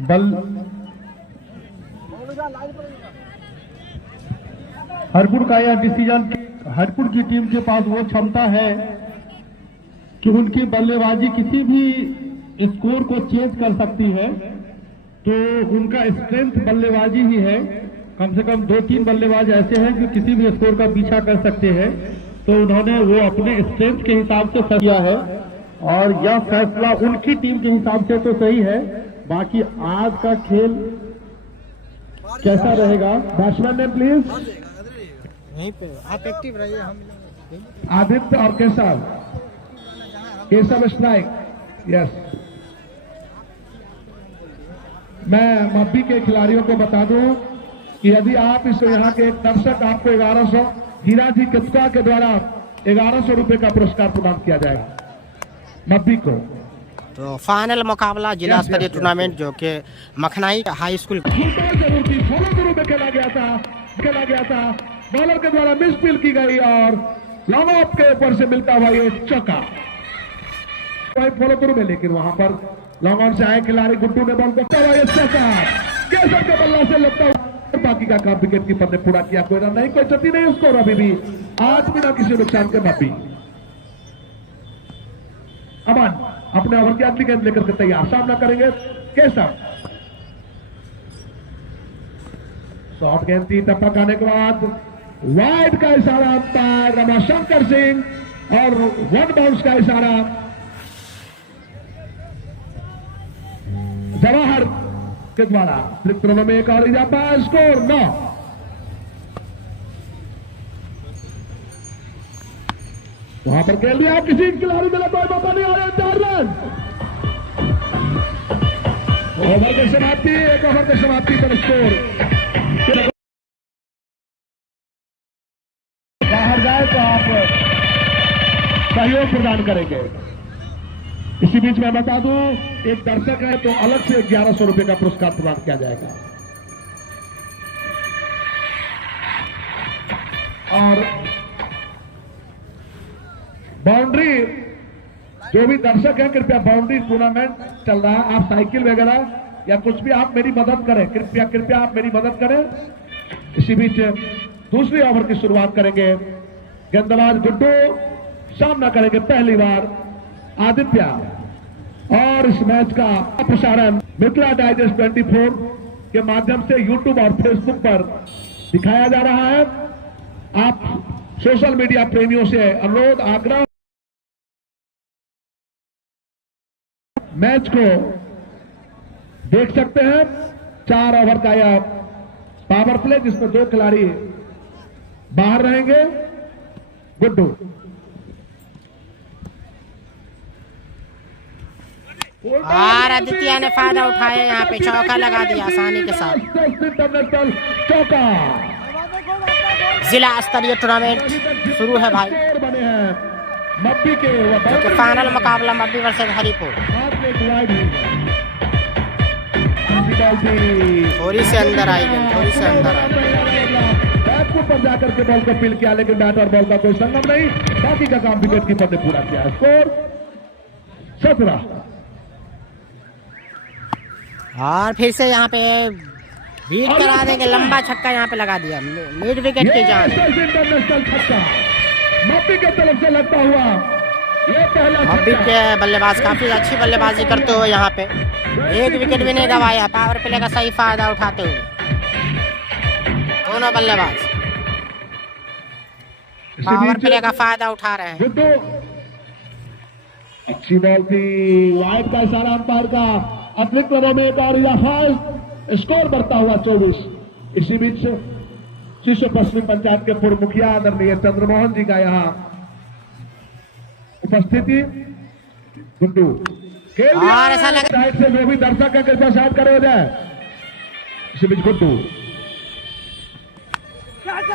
बल हरपुर का यह डिसीजन, हरपुर की टीम के पास वो क्षमता है कि उनकी बल्लेबाजी किसी भी स्कोर को चेंज कर सकती है। तो उनका स्ट्रेंथ बल्लेबाजी ही है। कम से कम 2-3 बल्लेबाज ऐसे हैं जो किसी भी स्कोर का पीछा कर सकते हैं। तो उन्होंने वो अपने स्ट्रेंथ के हिसाब से फैसला किया है और यह फैसला उनकी टीम के हिसाब से तो सही है। बाकी आज का खेल कैसा रहेगा? बैट्समैन ने प्लीज यहीं पे आप एक्टिव रहिए। हम आदित्य और केशव स्ट्राइक। यस, मैं मब्बी के खिलाड़ियों को बता दूं कि यदि आप इस यहाँ के एक दर्शक आपको 1100 हीरा जी कचका के द्वारा 1100 रुपए का पुरस्कार प्रदान किया जाएगा मब्बी को। तो फाइनल मुकाबला जिला स्तरीय टूर्नामेंट जो कि मखनाई हाई स्कूल जरूर थी, फॉलो थ्रू में खेला गया था। बॉलर के द्वारा मिस फील्ड की गई और लॉन्ग ऑफ के ऊपर से मिलता हुआ ये चौका फॉलो थ्रू में, लेकिन वहां पर लॉन्ग ऑन से आए खिलाड़ी गुड्डू ने बॉल को चौका केसर के बल्ला से लगता हुआ बाकी का काम विकेट कीपर ने पूरा किया। कोई रन नहीं, कोई क्षति नहीं उसको। अभी भी आज बिना किसी नुकसान के मब्बी अमन अपने ओवर की अगली गेंद लेकर के तैयार, सामना करेंगे केसर। शॉर्ट गेंद थी, टपक आने के बाद वाइड का इशारा अंपायर रमाशंकर सिंह और वन बाउंस का इशारा जवाहर के द्वारा। त्रिकोणों में एक और इजाफा, स्कोर 9। वहां पर खेल दिया, किसी खिलाड़ी में कोई मौका नहीं आ रहा। 4 रन। ओवर की समाप्ति, एक ओवर की समाप्ति पर स्कोर बाहर जाए तो आप सहयोग प्रदान करेंगे। इसी बीच में बता दूं, एक दर्शक है तो अलग से 1100 रुपए का पुरस्कार प्रदान किया जाएगा। और बाउंड्री, जो भी दर्शक है कृपया, बाउंड्री टूर्नामेंट चल रहा है, आप साइकिल वगैरह या कुछ भी आप मेरी मदद करें, कृपया आप मेरी मदद करें। इसी बीच दूसरी ओवर की शुरुआत करेंगे। गेंदबाज गुड्डू, सामना करेंगे पहली बार आदित्य। और इस मैच का प्रसारण मिथिला डाइजेस्ट 24 के माध्यम से यूट्यूब और फेसबुक पर दिखाया जा रहा है। आप सोशल मीडिया प्रेमियों से अनुरोध, आग्रह, मैच को देख सकते हैं। 4 ओवर का यह पावर प्ले जिसमें 2 खिलाड़ी बाहर रहेंगे। गुड्डू और आदित्य ने फायदा उठाया, यहाँ पे चौका लगा दिया आसानी के साथ। चौका। जिला स्तरीय टूर्नामेंट शुरू है भाई, मब्बी के फाइनल मुकाबला मब्बी वर्सेस हरिपुर। थोड़ी से अंदर आई गेंद, थोड़ी से अंदर आई। बैट पर जाकर के बॉल को फील किया, लेकिन बैट और बॉल का कोई संगम नहीं। बाकी का काम विकेट कीपर ने पूरा किया। स्कोर 17। और फिर से यहाँ पे बीट करा देंगे, लंबा छक्का यहाँ पे लगा दिया, मिड विकेट की जान। इंटरनेशनल छक्का मब्बी के तरफ से लगता हुआ ये पहला। मब्बी के बल्लेबाज काफी अच्छी बल्लेबाजी करते हुए यहाँ पे एक विकेट भी नहीं गंवाया। पावर प्ले का सही फायदा उठाते हुए दोनों बल्लेबाज पावर प्ले का फायदा उठा रहे हैं। अच्छी बॉल थी, वाइड का इशारा अंपायर का। अतिरिक्त रनों में एक और इजाफा, स्कोर बढ़ता हुआ 24। इसी बीच शिशु पश्चिमी पंचायत के पूर्व मुखिया आदरणीय चंद्रमोहन जी का यहाँ उपस्थिति। गुड्डू और ऐसा लग साइड से जो भी दर्शक है कृपया साइड करे हो जाए। इसी बीच गुड्डू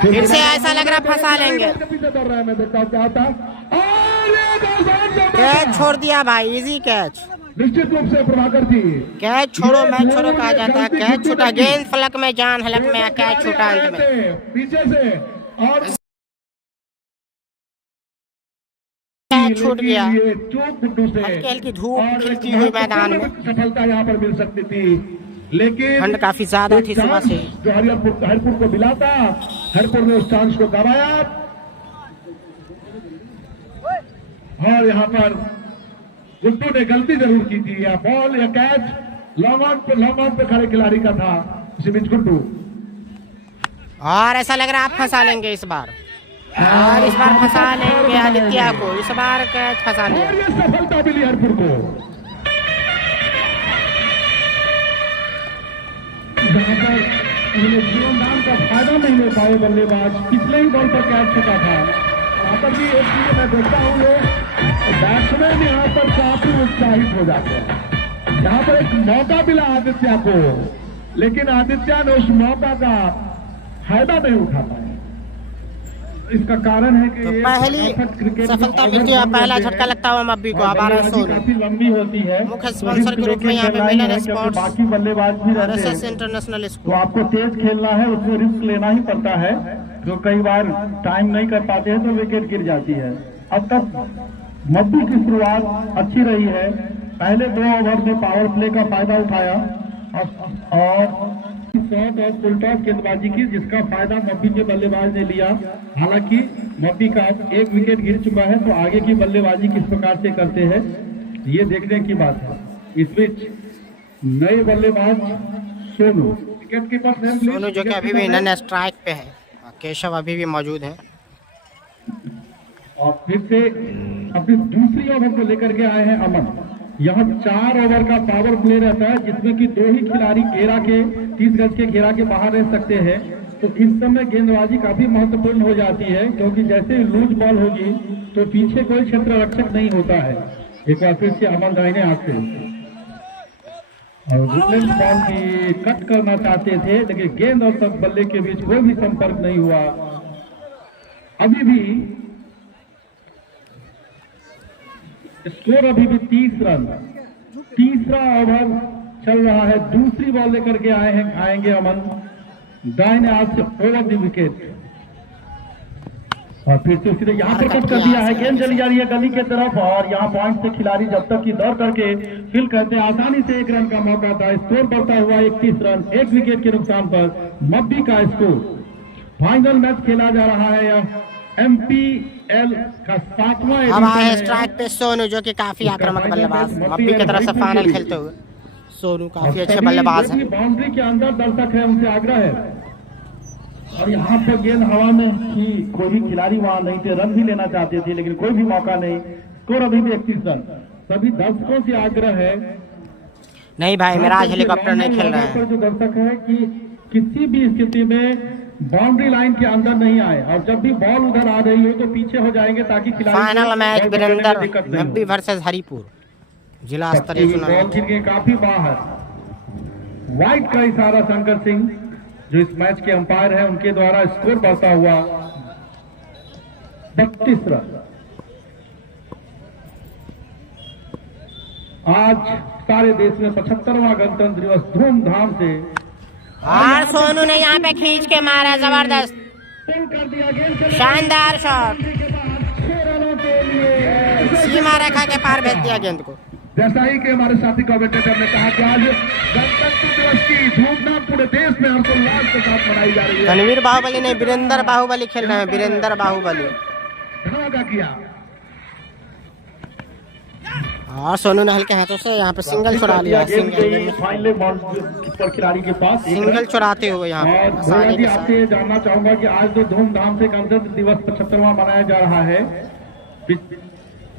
फिर से ऐसा लग रहा फंसा लेंगे। पीछे दौड़ रहा है, मैं देखता हूँ क्या होता है। कैच छोड़ दिया भाई, इजी कैच। निश्चित रूप से प्रभाकर जी, कैच छोड़ो मैच छोड़ो कहा जाता है। कैच छूटा, गेंद फलक में जान, हलक में कैच छूटा अंत में पीछे से और कैच छूट गया। चूक गुड्डू से हल्की हल्की धूप खिलती हुई मैदान में। सफलता यहाँ पर मिल सकती थी। लेकिन ठंड काफी ज्यादा थी सुबह से। जो हरिपुर को मिला था, हरिपुर ने उस चांस को गवाया। और यहाँ पर गुड्डू ने गलती जरूर की थी। या बॉल या कैच लॉन्ग ऑन पे खड़े खिलाड़ी का था, इसी बीच गुड्डू। और ऐसा लग रहा है आप फंसा लेंगे इस बार, और इस बार फंसा लेंगे आदित्य को। इस बार कैच फंसा लिया। और ये सफलता मिली हरिपुर को, जहां पर उन्हें जीवनदान का फायदा नहीं ले पाए बल्लेबाज। पिछले ही बॉल पर कैच चुका था। यहाँ पर भी एक चीज मैं देखता हूँ, बैट्समैन यहाँ पर काफी उत्साहित हो जाते हैं। यहाँ पर एक मौका मिला आदित्य को, लेकिन आदित्य ने उस मौका का फायदा नहीं उठा पाया। इसका कारण है कि तो पहली सफलता मिलती है, पहला झटका लगता हुआ मब्बी को। अब आ रहा है सोनू। काफी लंबी होती है, मुख्य स्पॉन्सर के रूप में यहाँ पे मिलन स्पोर्ट्स बाकी बल्लेबाज भी और रहते एसएस हैं, इंटरनेशनल तो स्कूल। आपको तेज खेलना है, उसमें रिस्क लेना ही पड़ता है। जो कई बार टाइम नहीं कर पाते हैं तो विकेट गिर जाती है। अब तक मब्बी की शुरुआत अच्छी रही है। पहले 2 ओवर में पावर प्ले का फायदा उठाया और शॉट और फुल टॉस गेंदबाजी की, जिसका फायदा मब्बी के बल्लेबाज ने लिया। हालांकि मब्बी का 1 विकेट गिर चुका है, तो आगे की बल्लेबाजी किस प्रकार से करते हैं ये देखने की बात है। इस बीच नए बल्लेबाज सोनू, विकेट कीपर सोनू जो कि अभी भी नन स्ट्राइक पे है, केशव अभी भी मौजूद है। और फिर से अपनी दूसरी ओवर को लेकर के आए हैं अमन। यहाँ 4 ओवर का पावर प्ले रहता है, जिसमें कि 2 ही खिलाड़ी घेरा के 30 गज के घेरा के बाहर रह सकते हैं। तो इस समय गेंदबाजी काफी महत्वपूर्ण हो जाती है, क्योंकि जैसे लूज बॉल होगी तो पीछे कोई क्षेत्र रक्षक नहीं होता है। एक बार फिर से अमन दाहिने हाथ से और वुडलैंड बॉल की कट करना चाहते थे, लेकिन गेंद और सब बल्ले के बीच कोई भी संपर्क नहीं हुआ। अभी भी स्कोर अभी भी 30 रन। तीसरा ओवर चल रहा है, दूसरी बॉल लेकर के आएंगे अमन दाहिने हाथ से ओवर द विकेट। और फिर से उसने यहाँ पर कट कर दिया है। गेंद चली जा रही है गली के तरफ, और यहाँ पॉइंट से खिलाड़ी जब तक की दौड़ करके फील करते हैं, आसानी से 1 रन का मौका था। स्कोर बढ़ता हुआ 31 रन, 1 विकेट के नुकसान पर मब्बी का स्कोर। फाइनल मैच खेला जा रहा है या MPL का 7वां अब आए स्ट्राइक पे सोनू जो कि काफी आक्रामक बल्लेबाज, मब्बी की तरफ से फाइनल खेलते हुए सोनू काफी अच्छे बल्लेबाज हैं। बाउंड्री के अंदर दर्शक है, उनसे आग्रह है। और यहाँ पर गेंद हवा में थी, कोई भी खिलाड़ी वहां नहीं थे, रन भी लेना चाहते थे लेकिन कोई भी मौका नहीं। स्कोर अभी भी 31 रन। सभी दर्शकों से आग्रह है, नहीं भाई मेरा आज हेलीकॉप्टर नहीं खेल रहा है। जो दर्शक है कि किसी भी स्थिति में बाउंड्री लाइन के अंदर नहीं आए, और जब भी बॉल उधर आ रही हो तो पीछे हो जाएंगे, ताकि final match Virendra Mabbi versus Haripur जिला स्तरीय टूर्नामेंट। काफी बाहर वाइट का इशारा शंकर सिंह जो इस मैच के अंपायर हैं, उनके द्वारा स्कोर बढ़ता हुआ 32 रन। आज सारे देश में 75वां गणतंत्र दिवस धूमधाम से, और सोनू ने यहाँ पे खींच के मारा, जबरदस्त शानदार शॉट, सीमा रेखा के पार भेज दिया गेंद को। जैसा ही कि हमारे साथी कमेंटेटर ने कहा कि आज गणतंत्र दिवस की धूमधाम पूरे देश में हर्षोल्लास के साथ मनाई जा रही है। रणवीर बाहुबली नहीं, वीरेंद्र बाहुबली खेल रहे हैं, वीरेंद्र बाहुबली। धमाका किया और सोनू ने हल्के हाथों से यहाँ पे सिंगल चुरा लिया। फाइनल बॉल कीपर खिलाड़ी के पास सिंगल चुराते हुए यहाँ पे और आसानी के साथ। आपसे जानना चाहूंगा कि आज जो धूमधाम से गणतंत्र दिवस 75वां मनाया जा रहा है,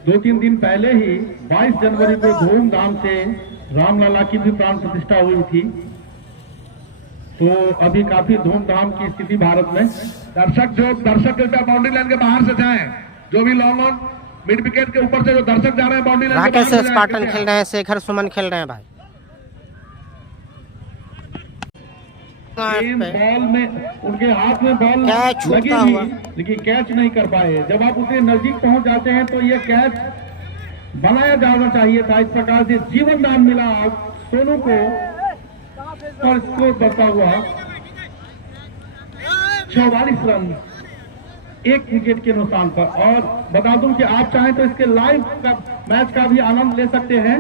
2-3 दिन पहले ही 22 जनवरी को धूमधाम से रामलला की भी प्राण प्रतिष्ठा हुई थी। तो अभी काफी धूमधाम की स्थिति भारत में। दर्शक कृपया बाउंड्री लाइन के बाहर से जाएं। जो भी लॉन्ग ऑन मिड विकेट के ऊपर से जो दर्शक जा रहे हैं बाउंड्री लाइन के राकेश बाहर से स्पार्टन जाएं। खेल रहे हैं, शेखर सुमन खेल रहे हैं भाई। बॉल में उनके हाथ में बॉल कैच लगी छूटता हुआ। थी, लेकिन कैच नहीं कर पाए। जब आप उतने नजदीक पहुंच जाते हैं तो ये कैच बनाया जाना चाहिए था। इस प्रकार से जीवन दान मिला सोनू को, और स्कोर बढ़ता हुआ 44 रन, 1 विकेट के नुकसान पर। और बता दूं कि आप चाहें तो इसके लाइव का मैच का भी आनंद ले सकते हैं।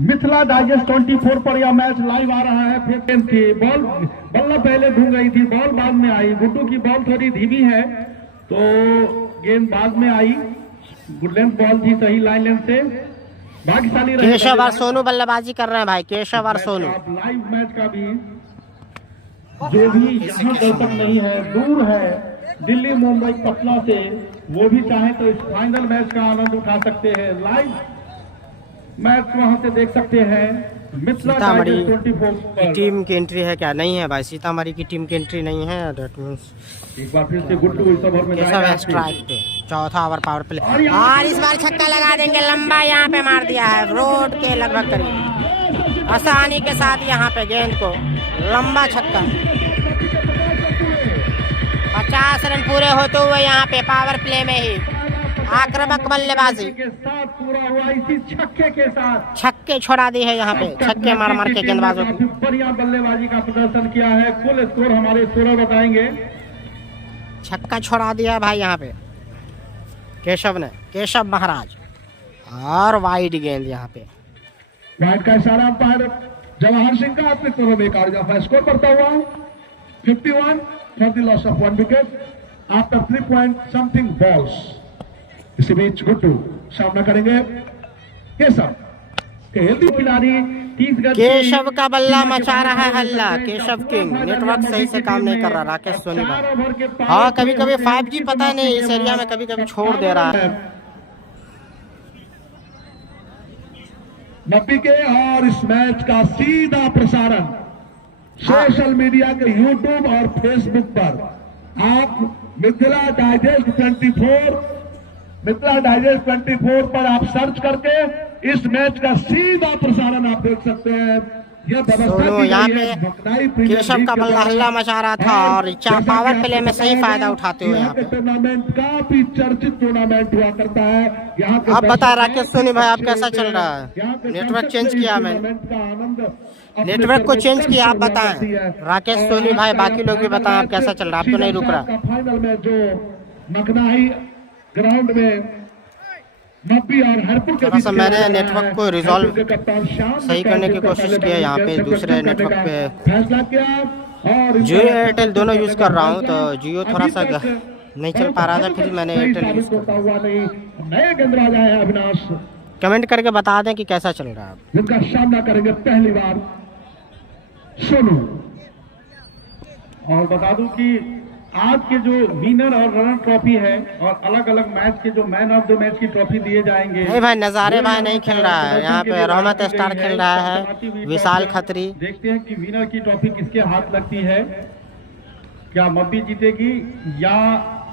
मिथिला डाइजेस्ट 24 पर यह मैच लाइव आ रहा है। फिर गेंद थी, बॉल बल्ला पहले घूम गई थी, बॉल बाद में आई। गुड्डू की बॉल थोड़ी धीमी है तो गेंद बाद में आई। गुड लेंथ बॉल थी, सही लाइन लेंथ से। भाग्यशाली रहे केशव और सोनू बल्लेबाजी कर रहे हैं भाई, केशव और सोनू। लाइव मैच का भी जो भी यहाँ दर्शक नहीं है, दूर है दिल्ली मुंबई पटना से, वो भी चाहे तो इस फाइनल मैच का आनंद उठा सकते हैं। लाइव मैच वहां से देख सकते हैं। मिथिला सीतामढ़ी टाइगर्स 24 की पर। टीम की एंट्री है क्या? नहीं है भाई, सीतामढ़ी की टीम की एंट्री नहीं है। दैट मींस एक बार फिर से गुड्डू इस ओवर में केशव है स्ट्राइक पे, चौथा ओवर पावर प्ले, और इस बार छक्का लगा देंगे। लंबा यहाँ पे मार दिया है, रोड के लगभग करीब, आसानी के साथ यहाँ पे गेंद को लंबा छक्का। 50 रन पूरे होते हुए यहाँ पे पावर प्ले में ही आक्रामक बल्लेबाजी के साथ पूरा हुआ, इसी छक्के के साथ छक्के छोड़ा दी है यहाँ पे, छक्के मार मार के गेंदबाजों को। काफी बढ़िया बल्लेबाजी का प्रदर्शन किया है। कुल स्कोर हमारे स्कोरर बताएंगे। छक्का छोड़ा दिया भाई यहाँ पे केशव ने, केशव महाराज, और वाइड गेंद यहाँ पे। वाइड का इशारा अंपायर जवाहर सिंह का अपने कोरों में कार्य स्कोर करता हुआ 51 for the loss of 1 wicket after 3 point something balls. इसी बीच गुड्डू सामना करेंगे केशव के हेल्दी खिलाड़ी। 30 गज केशव का बल्ला मचा रहा है हल्ला। केशव किंग नेटवर्क सही से काम नहीं कर रहा। राकेश सोनी भाई, हाँ कभी कभी 5G पता नहीं इस एरिया में कभी कभी छोड़ दे रहा है। नब्बी के और इस मैच का सीधा प्रसारण सोशल मीडिया के यूट्यूब और फेसबुक पर आप मिथिला डाइजेस्ट 24 पर आप सर्च करके इस मैच का सीधा प्रसारण आप देख सकते हैं। यह सोनू यहाँ पे केशव का बल्ला हल्ला मचा रहा था और पावर प्ले में सही फायदा उठाते हुए यहाँ पे टूर्नामेंट काफी चर्चित टूर्नामेंट हुआ करता है। यहाँ आप बता राकेश सोनी भाई, आप कैसा चल रहा है? नेटवर्क चेंज किया मैंने, नेटवर्क को चेंज किया, आप बताएं राकेश सोनी भाई, बाकी लोग भी बताएं आप कैसा चल रहा है? आप तो नहीं रुक रहा। फाइनल में जो मकनाई ग्राउंड में नब्बी और हरपुर के थोड़ा सा मैंने नेटवर्क को रिजॉल्व सही करने की कोशिश की है। यहाँ पे दूसरे नेटवर्क पे फैसला किया और जियो एयरटेल दोनों यूज कर रहा हूँ, तो जियो थोड़ा सा नहीं चल पा रहा था, फिर मैंने एयरटेल यूज किया। नए गेंदबाज आए हैं अविनाश, कमेंट करके बता दें कि कैसा चल रहा है। जिनका सामना करेंगे पहली बार सोनू। और बता दूं कि आज के जो विनर और रनर ट्रॉफी है और अलग अलग मैच के जो मैन ऑफ द मैच की ट्रॉफी दिए जाएंगे। नहीं भाई, नजारे भाई नहीं खेल रहा है यहाँ पे, रहमत स्टार खेल रहा है, विशाल खत्री। देखते हैं कि विनर की ट्रॉफी किसके हाथ लगती है। क्या मब्बी जीतेगी या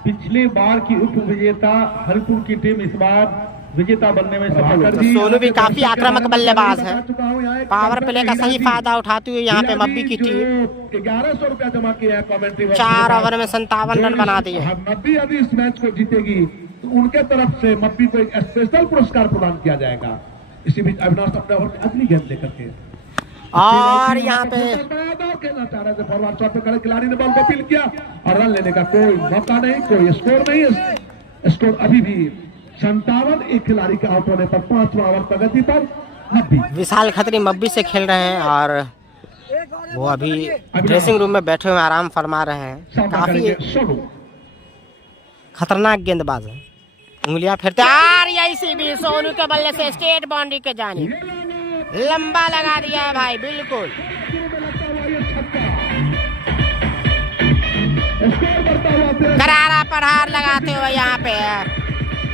पिछले बार की उप विजेता हरपुर की टीम इस बार विजेता बनने में सफल कर दी। सोनू भी काफी आक्रामक बल्लेबाज है, पावर प्ले का सही फायदा उठाते हुए यहाँ पे मब्बी की टीम 1100 रुपया जमा किया है कमेंट्री। 4 ओवर में 57 रन बना दिए। मब्बी यदि इस मैच को जीतेगी तो उनके तरफ से मब्बी को एक स्पेशल पुरस्कार प्रदान किया जाएगा। इसी बीच अविनाश अपने ओवर की अगली गेंद लेकर के और यहाँ पे खेलना चाह रहे थे, फॉरवर्ड शॉट पे खड़े खिलाड़ी ने बॉल को फील्ड किया और रन लेने का कोई मौका नहीं, कोई स्कोर नहीं। स्कोर अभी भी 57। एक खिलाड़ी के आउट होने पर 5वां ओवर प्रगति पर मब्बी। विशाल खत्री मब्बी से खेल रहे हैं और वो अभी ड्रेसिंग रूम में बैठे हुए आराम फरमा रहे हैं। काफी खतरनाक गेंदबाज है, उंगलियां फिरते। और यही भी सोनू के बल्ले से स्टेट बाउंड्री के जानिब लंबा लगा दिया है भाई, बिल्कुल। करारा प्रहार लगाते हुए यहाँ पे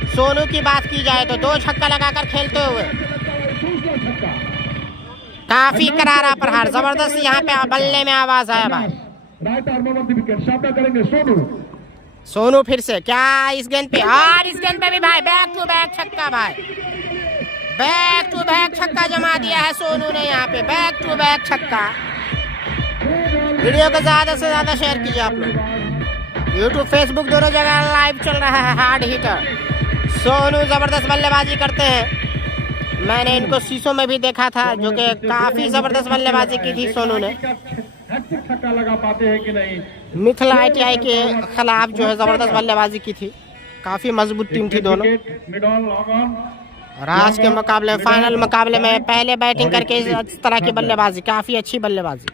सोनू की बात की जाए तो 2 छक्का लगाकर खेलते हुए काफी करारा प्रहार, जबरदस्त यहाँ पे बल्ले में आवाज आया भाई। Right arm of the wicket सामना करेंगे सोनू। सोनू फिर से क्या इस गेंद पे, और इस गेंद पे भी भाई बैक टू बैक छक्का भाई, बैक टू बैक छक्का जमा दिया है सोनू ने यहाँ पे, बैक टू बैक छक्का। वीडियो को ज्यादा से ज्यादा शेयर कीजिए आप लोग, यूट्यूब फेसबुक दोनों जगह लाइव चल रहा है। हार्ड हिटर सोनू जबरदस्त बल्लेबाजी करते हैं, मैंने इनको शीशों में भी देखा था, जो कि काफी जबरदस्त बल्लेबाजी की थी सोनू ने। छक्का लगा पाते हैं कि नहीं। मिथिला ITI के खिलाफ जो है जबरदस्त बल्लेबाजी की थी, काफी मजबूत टीम थी दोनों। मिड ऑन लॉन्ग ऑन और आज के मुकाबले फाइनल मुकाबले में पहले बैटिंग करके इस तरह की बल्लेबाजी, काफी अच्छी बल्लेबाजी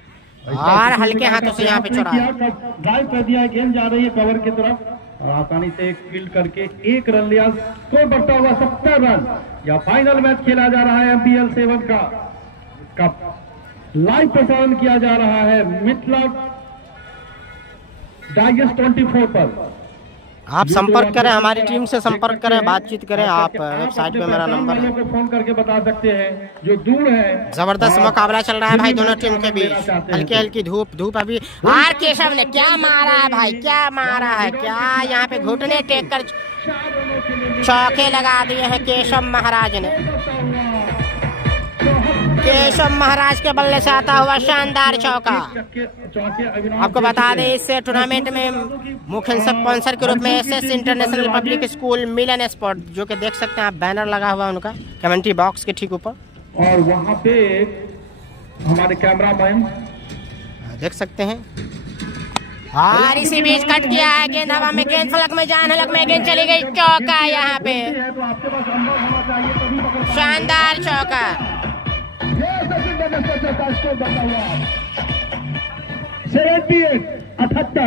और हल्के हाथों से यहाँ पे चुराया। ड्राइव कर दिया, गेंद जा रही है कवर की तरफ और आसानी से एक फील्ड करके 1 रन लिया। स्कोर बढ़ता हुआ 70 रन। यह फाइनल मैच खेला जा रहा है MPL 7 का लाइव प्रसारण किया जा रहा है मिथिला डाइजेस्ट 24 पर। आप संपर्क करें, हमारी टीम से संपर्क करें, बातचीत करें। आप वेबसाइट पे मेरा नंबर है, फोन करके बता सकते हैं जो दूर है। जबरदस्त मुकाबला चल रहा है भाई दोनों टीम के बीच। हल्की हल्की धूप अभी। आर केशव ने क्या मारा है भाई, क्या मारा है, क्या यहाँ पे घुटने टेक कर चौके लगा दिए हैं केशव महाराज ने। केशव महाराज के बल्ले से आता हुआ शानदार चौका। आपको बता दें इस टूर्नामेंट में मुख्य स्पॉन्सर के रूप में SS इंटरनेशनल पब्लिक स्कूल मिलन स्पोर्ट, जो कि देख सकते हैं आप बैनर लगा हुआ है उनका कमेंट्री बॉक्स के ठीक ऊपर। और वहाँ पे हमारे कैमरामैन देख सकते हैं। और इसी बीच कट किया है गेंद हवा में, गेंद फलक में जान हलक में गेंद चली गई। चौका यहाँ पे, शानदार चौका।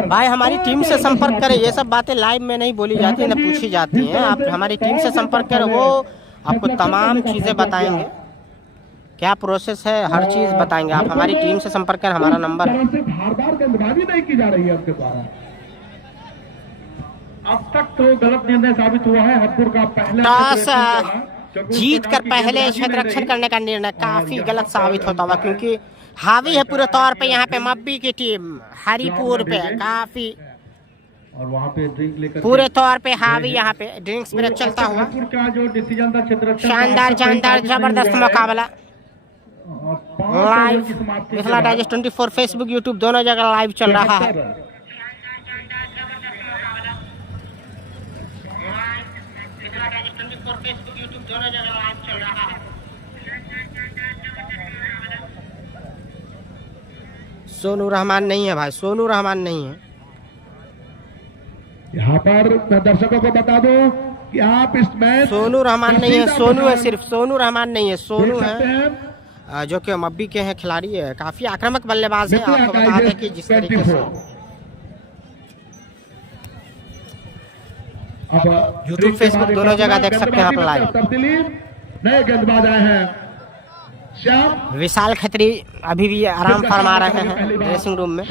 भाई हमारी टीम से संपर्क करें, ये सब बातें लाइव में नहीं बोली जाती, न पूछी जाती हैं। आप हमारी टीम से संपर्क करें, वो आपको तमाम चीजें बताएंगे, क्या प्रोसेस है, हर चीज बताएंगे। आप हमारी टीम से संपर्क करें, हमारा नंबर है। धारदार गेंदबाजी नहीं की जा रही है आपके द्वारा। अब तक तो गलत निर्णय साबित हुआ है। हरपुर का पहला टॉस जीत कर पहले क्षेत्ररक्षण करने का निर्णय काफी गलत साबित होता हुआ, क्योंकि हावी है पूरे तौर पे यहाँ पे मब्बी की टीम हरिपुर पे काफी, और वहाँ पे ड्रिंक लेकर पूरे तौर पे हावी यहाँ पे ड्रिंक्स ब्रेक चलता हुआ। का जो डिसीजन था क्षेत्ररक्षण, शानदार जानदार जबरदस्त मुकाबला live Mithila digest 24 Facebook YouTube दोनों जगह लाइव चल रहा है। सोनू रहमान नहीं है भाई, सोनू रहमान नहीं है यहाँ पर। मैं दर्शकों को बता दूं कि आप इस मैच सोनू रहमान नहीं है, सोनू है सिर्फ, सोनू रहमान नहीं है, सोनू है जो कि मब्बी के हैं खिलाड़ी है, काफी आक्रामक बल्लेबाज है। आपको बता दें कि जिस तरीके से यूट्यूब फेसबुक दोनों जगह देख सकते हैं आप लाइव। नए गेंदबाज आए हैं श्याम, विशाल खत्री अभी भी आराम फरमा रहे हैं ड्रेसिंग रूम में।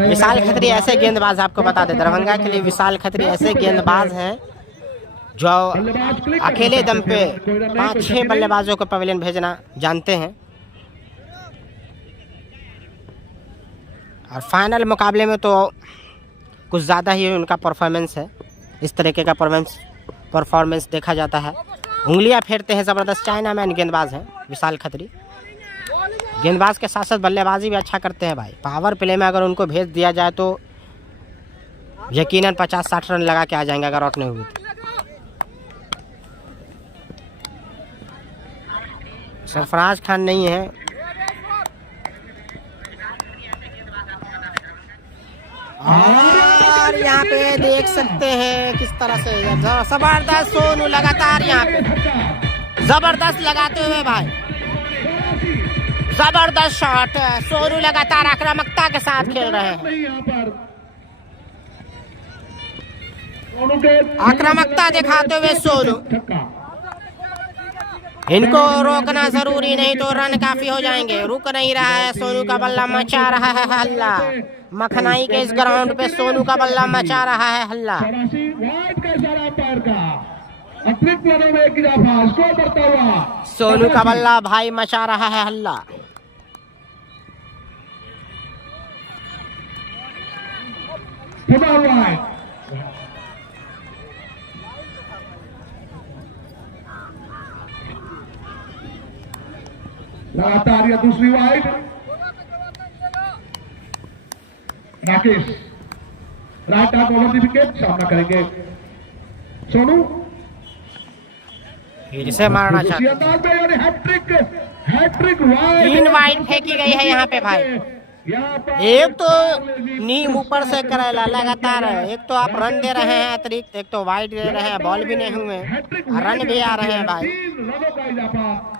विशाल खत्री ऐसे गेंदबाज, आपको बता दें दरभंगा के लिए विशाल खत्री ऐसे गेंदबाज हैं जो अकेले दम पे 5-6 बल्लेबाजों को पवेलियन भेजना जानते हैं। और फाइनल मुकाबले में तो कुछ ज़्यादा ही उनका परफॉर्मेंस है, इस तरीके का परफॉर्मेंस देखा जाता है। उंगलियां फेरते हैं, ज़बरदस्त चाइना मैन गेंदबाज हैं विशाल खत्री। गेंदबाज के साथ साथ बल्लेबाजी भी अच्छा करते हैं भाई। पावर प्ले में अगर उनको भेज दिया जाए तो यकीनन 50-60 रन लगा के आ जाएंगे अगर आउट नहीं हुई। सरफराज खान नहीं है, और यहाँ पे देख सकते हैं किस तरह से जबरदस्त सोनू लगातार यहाँ पे जबरदस्त लगाते हुए भाई, जबरदस्त शॉट। सोनू लगातार आक्रामकता के साथ खेल रहे हैं, आक्रामकता दिखाते हुए सोनू। इनको रोकना जरूरी, नहीं तो रन काफी हो जाएंगे। रुक नहीं रहा है, सोनू का बल्ला मचा रहा है हल्ला। मखनाई के इस ग्राउंड पे सोनू का बल्ला मचा रहा है हल्ला। सोनू का बल्ला भाई मचा रहा है हल्ला। लगातार यह दूसरी वाइड। राकेश राइट हाथ ओवर द विकेट सामना करेंगे सोनू। फिर से मारना चाहते हैं। 3 वाइड फेंकी गई है यहाँ पे भाई, यहाँ पर एक तो नीम ऊपर से करेला लगातार है, एक तो आप रन दे रहे हैं अतिरिक्त, एक तो वाइड दे रहे हैं, बॉल भी नहीं हुए, रन भी आ रहे हैं भाई। 3 रनों का इजाफा।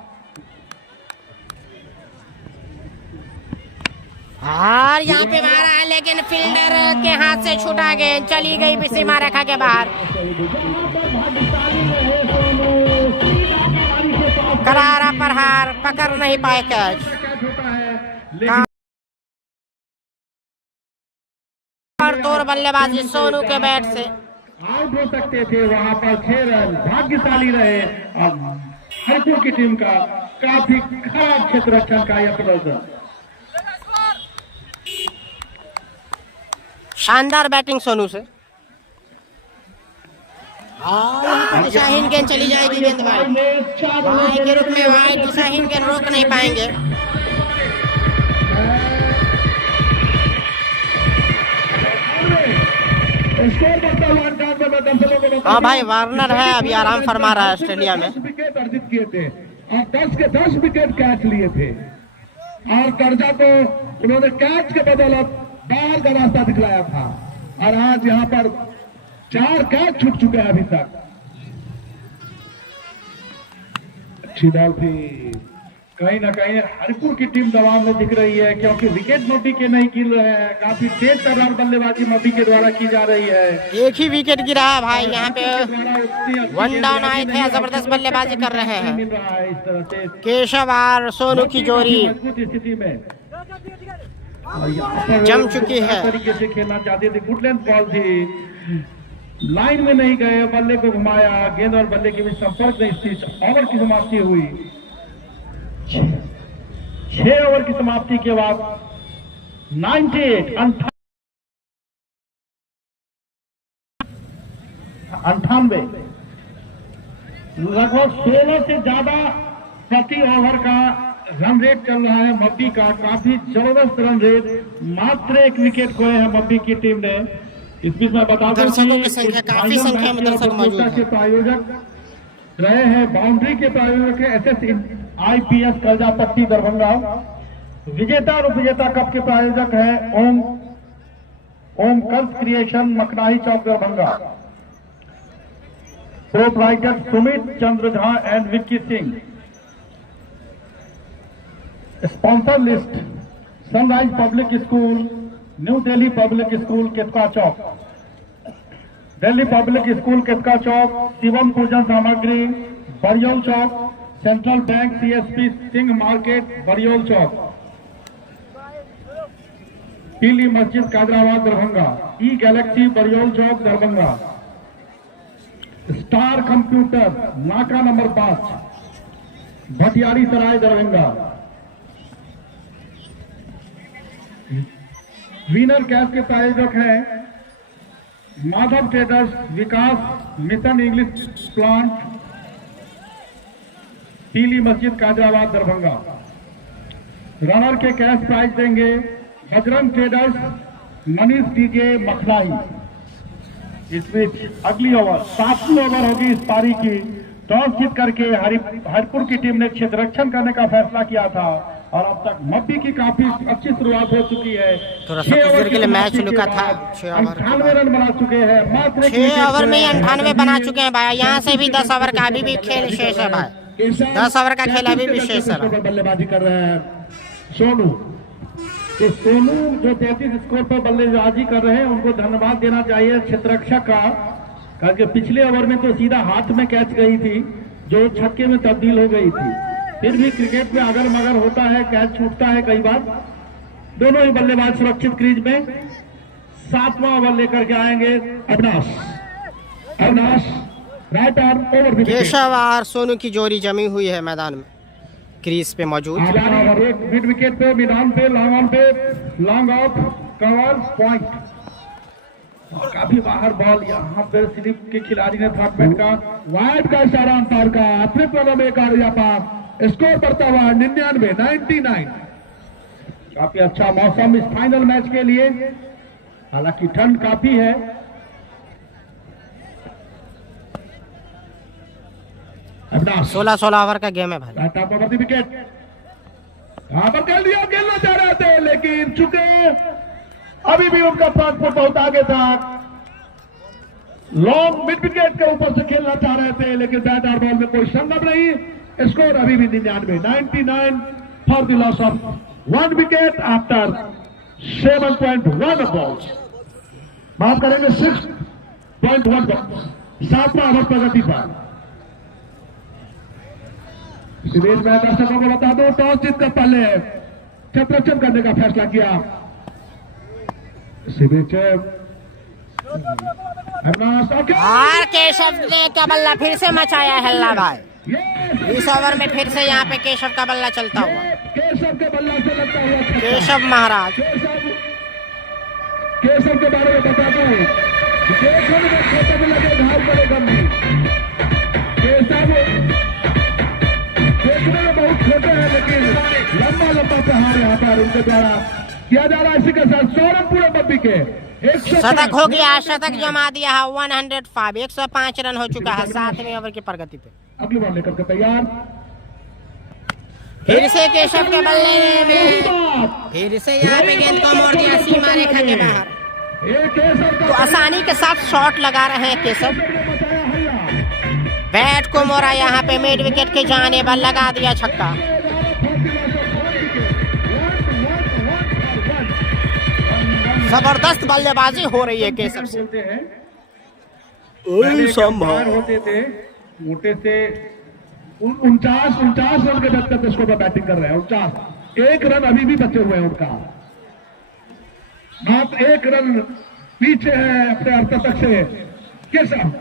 और यहाँ पे मारा है लेकिन फील्डर के हाथ से छूटा गेंद, चली गई सीमा रेखा के बाहर। करारा प्रहार, पकड़ नहीं पाए कैच। और तोड़ बल्लेबाजी सोनू के बैट से आउट हो सकते थे, वहां पर 6 रन भाग्यशाली रहे। अब हरपुर की टीम का काफी खराब क्षेत्र रक्षण का यह प्रदर्शन। शानदार बैटिंग सोनू से। और यहाँ पर दिशाहीन गेंद चली जाएगी, गेंद भाई के रूप में भाई दिशाहीन गेंद रोक नहीं पाएंगे। हाँ भाई वार्नर है, अभी आराम फरमा रहा है ऑस्ट्रेलिया में। 10 विकेट अर्जित किए थे और 10 के 10 विकेट कैच लिए थे, और कर्जा तो उन्होंने कैच के बदौलत बाहर का रास्ता दिखलाया था, और आज यहाँ पर 4 कैच छूट चुके हैं अभी तक। अच्छी बॉल थी। कहीं ना कहीं हरिपुर की टीम दबाव में दिख रही है, क्योंकि विकेट मब्बी के नहीं गिर रहे हैं, काफी तेज तर्रार बल्लेबाजी मब्बी के द्वारा की जा रही है। एक ही विकेट गिरा है भाई, यहाँ पे 1 डाउन आए थे, जबरदस्त बल्लेबाजी कर रहे हैं मिल रहा है इस तरह से केशव और सोनू की जोड़ी मजबूत स्थिति में जम चुकी है। तरीके से खेलना चाहते थे, गुड लेंथ बॉल थी, लाइन में नहीं गए, बल्ले को घुमाया, गेंद और बल्ले के बीच संपर्क नहीं थी। ओवर की समाप्ति हुई, 6 ओवर की समाप्ति के बाद 98 लगभग 16 से ज्यादा प्रति ओवर का रन रेट चल रहा है मब्बी का। काफी जबरदस्त रन रेट, मात्र 1 विकेट खोए हैं मब्बी की टीम ने। इस बीच में बता दें दर्शकों की संख्या, काफी संख्या में दर्शक मौजूद के प्रायोजक रहे हैं, बाउंड्री के प्रायोजक है SS IPS कर्जापट्टी दरभंगा। विजेता और उपविजेता कप के प्रायोजक है Om Kalp creation Makanahi Chowk Darbhanga. Proprietor Sumit Chandra Jha and Vicky Singh. Sponsor list sunrise public school, new Delhi public school Ketka Chowk, Delhi public school Ketka Chowk, Shivam पूजन सामग्री Bariyol Chowk, central bank CSP Singh market Bariyol Chowk, Pili Masjid Kadrabad Darbhanga, E galaxy Bariyol Chowk Darbhanga, star computer नाका number 5 Bhatiyari Sarai Darbhanga, winner cash के प्रायोजक हैं Madhav traders, Vikas mission English plant, पीली मस्जिद कादराबाद दरभंगा। रनर के कैश प्राइज देंगे Bajrang traders, Manish DJ मखलाई। इस बीच अगली ओवर 7वीं ओवर होगी इस पारी की। टॉस जीत करके हरिपुर की टीम ने क्षेत्ररक्षण करने का फैसला किया था, और अब तक मब्बी की काफी अच्छी शुरुआत हो चुकी है। थोड़ा सा कुछ देर के लिए मैच रुका था। 98 रन बना चुके हैं, मात्र 6 ओवर में 98 बना चुके हैं भाई। यहाँ से भी 10 ओवर का अभी भी खेल शेष है भाई, 10 ओवर का खेल अभी भी शेष है। बल्लेबाजी कर रहे हैं सोनू। तो सोनू जो 33 स्कोर पर बल्लेबाजी कर रहे हैं, उनको धन्यवाद देना चाहिए क्षेत्ररक्षक का, क्योंकि पिछले ओवर में तो सीधा हाथ में कैच गई थी, जो छक्के में तब्दील हो गई थी। फिर भी क्रिकेट में अगर मगर होता है, कैच छूटता है कई बार। दोनों ही बल्लेबाज सुरक्षित क्रीज में। 7वां ओवर लेकर के आएंगे Avinash right arm over. Keshav और सोनू की जोड़ी जमी हुई है मैदान में, क्रीज पे मौजूद। एक मिड विकेट पे, मैदान पे, लॉन्ग ऑन पे, लॉन्ग ऑफ, कवर, पॉइंट, और काफी बाहर बॉल। यहाँ पे स्लिप के खिलाड़ी ने था बैट का वाइड का इशारा अंपायर का। अपने कोने में एक पास, स्कोर बढ़ता हुआ 99। काफी अच्छा मौसम इस फाइनल मैच के लिए, हालांकि ठंड काफी है। अपना 16 ओवर का गेम है भाई। टॉप ओवर द विकेट, यहां पर खेल दिया, खेलना चाह रहे थे लेकिन चुके, अभी भी उनका 5 फुट बहुत आगे था। लॉन्ग मिड विकेट के ऊपर से खेलना चाह रहे थे लेकिन बैट और बॉल में कोई संगम नहीं। स्कोर अभी भी 99 for the loss of 1 wicket after 7.1 balls, माफ करेंगे 6.1 बॉल्स, 7वां ओवर प्रगति पर। इसी बीच मैं दर्शकों को बता दूं, टॉस जीतकर पहले छत्रछन करने का फैसला किया। इसी बीच और केशव ने का बल्ला फिर से मचाया हल्ला भाई। इस ओवर में फिर से यहाँ पे केशव का बल्ला चलता हुआ, केशव के बल्ला से लगता हुआ केशव महाराज। केशव के बारे में बता दूं, केशव में छोटे में लगे घाव पड़ेगा नहीं। केशव देखने में बहुत छोटे हैं लेकिन लंबा लंबा प्रहार यहाँ पर उनके द्वारा किया जा रहा है। इसी के साथ 100 रन पूरे बब्बी के, शतक हो गया, शतक जमा दिया है 105, 105 रन हो चुका है 7वें ओवर की प्रगति पे। अगली बॉल लेकर के तैयार, फिर से केशव के बल्ले में फिर से यहाँ पे गेंद को मोड़ दिया सीमा रेखा के बाहर। तो आसानी के साथ शॉट लगा रहे हैं केशव, बैट को मोड़ा यहाँ पे मिड विकेट के जाने पर लगा दिया छक्का। जबरदस्त बल्लेबाजी हो रही है केशव से। होते थे मोटे से 49 रन के व्यक्तिगत स्कोर पर बैटिंग कर रहे हैं। 49, 1 रन अभी भी बचे हुए हैं उनका, मात्र 1 रन पीछे है अपने अर्धशतक से केशव।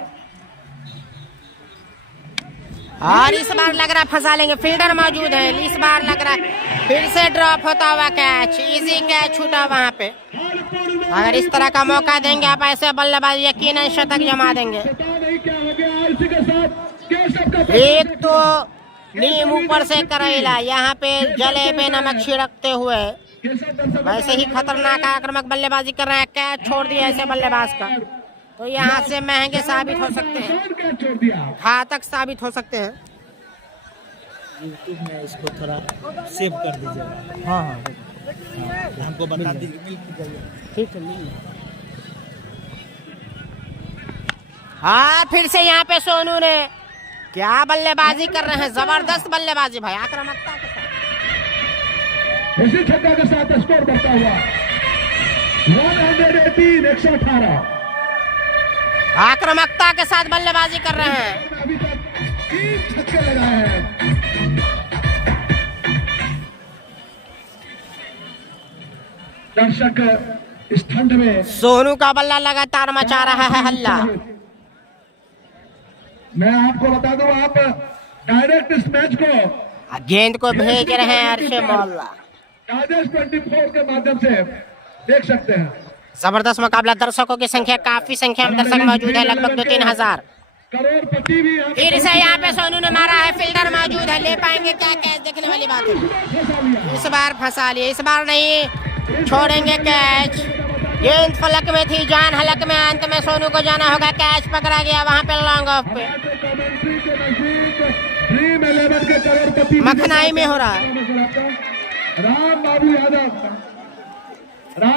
और इस बार लग रहा फंसा लेंगे, फील्डर मौजूद है। इस बार लग रहा है फिर से ड्रॉप होता हुआ कैच, इजी कैच छूटा वहां पे। अगर इस तरह का मौका देंगे आप ऐसे बल्लेबाज, यकीनन शतक जमा देंगे। एक तो नीम ऊपर से करेला, यहाँ पे जले पे नमक छिड़कते हुए वैसे ही खतरनाक आक्रामक बल्लेबाजी कर रहे हैं। कैच छोड़ दिया ऐसे बल्लेबाज का, तो यहाँ से महंगे साबित हो सकते हैं, घातक साबित हो सकते हैं। यूट्यूब में इसको थोड़ा सेव कर दीजिएगा। हाँ हाँ हमको बता दीजिए। ठीक है। हाँ फिर से यहाँ पे सोनू ने क्या बल्लेबाजी कर रहे हैं, जबरदस्त बल्लेबाजी भाई, आक्रामकता के साथ। इसी छक्का के साथ स्कोर बढ़ता हुआ 118, 118। आक्रामकता के साथ बल्लेबाजी कर रहे हैं। अभी तक 3 छक्के लगाए हैं। दर्शक इस ठंड में सोनू का बल्ला लगातार मचा रहा है हल्ला। मैं आपको बता दूं, आप डायरेक्ट इस मैच को गेंद को भेज रहे हैं अर्शे मोहल्ला, डायरेक्ट 24 के माध्यम से देख सकते हैं। जबरदस्त मुकाबला, दर्शकों की संख्या काफी संख्या में दर्शक मौजूद है, लगभग 2-3 हजार। करोड़पति भी फिर से यहाँ पे सोनू ने मारा है, फील्डर मौजूद है, ले पाएंगे क्या कैच, देखने वाली बात है। इस बार फंसा लिए, इस बार नहीं छोड़ेंगे कैच। गेंद फलक में थी, जान हलक में, अंत में सोनू को जाना होगा। कैच पकड़ा गया वहाँ पे लॉन्ग ऑफ पे, मखनाई में हो रहा है। राम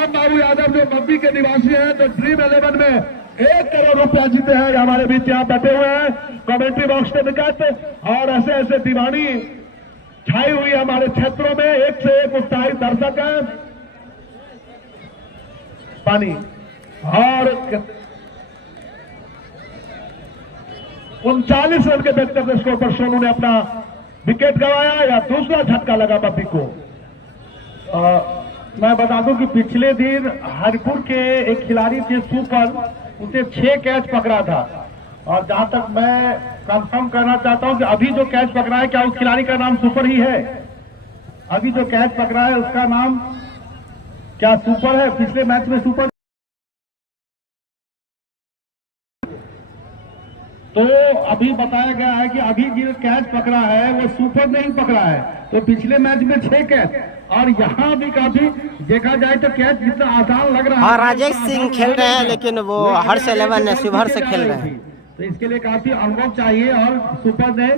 बाबू यादव जो बब्बी के निवासी हैं, तो ड्रीम 11 में 1 करोड़ रुपया जीते हैं, हमारे बीच यहाँ बैठे हुए हैं कमेंट्री बॉक्स के निकट। और ऐसे ऐसे दीवानी छाई हुई है हमारे क्षेत्रों में, एक से एक उत्साहित दर्शक हैं। पानी और 39 रन के व्यक्तिगत स्कोर पर सोनू ने अपना विकेट गंवाया, या दूसरा झटका लगा बब्बी को। मैं बता दूं कि पिछले दिन हरिपुर के एक खिलाड़ी थे सुपर, उसे 6 कैच पकड़ा था। और जहां तक मैं कंफर्म करना चाहता हूं कि अभी जो कैच पकड़ा है, क्या उस खिलाड़ी का नाम सुपर ही है? अभी जो कैच पकड़ा है उसका नाम क्या सुपर है? पिछले मैच में सुपर, तो अभी बताया गया है कि अभी जो कैच पकड़ा है वो सुपर नहीं पकड़ा है। तो पिछले मैच में 6 कैच, और यहाँ भी काफी देखा जाए तो कैच जितना आसान लग रहा है। हाँ, राजेश सिंह खेल रहे हैं, लेकिन वो हर्ष 11 ने शिवहर से खेल रहे हैं, तो इसके लिए काफी अनुभव चाहिए। और सुपर ने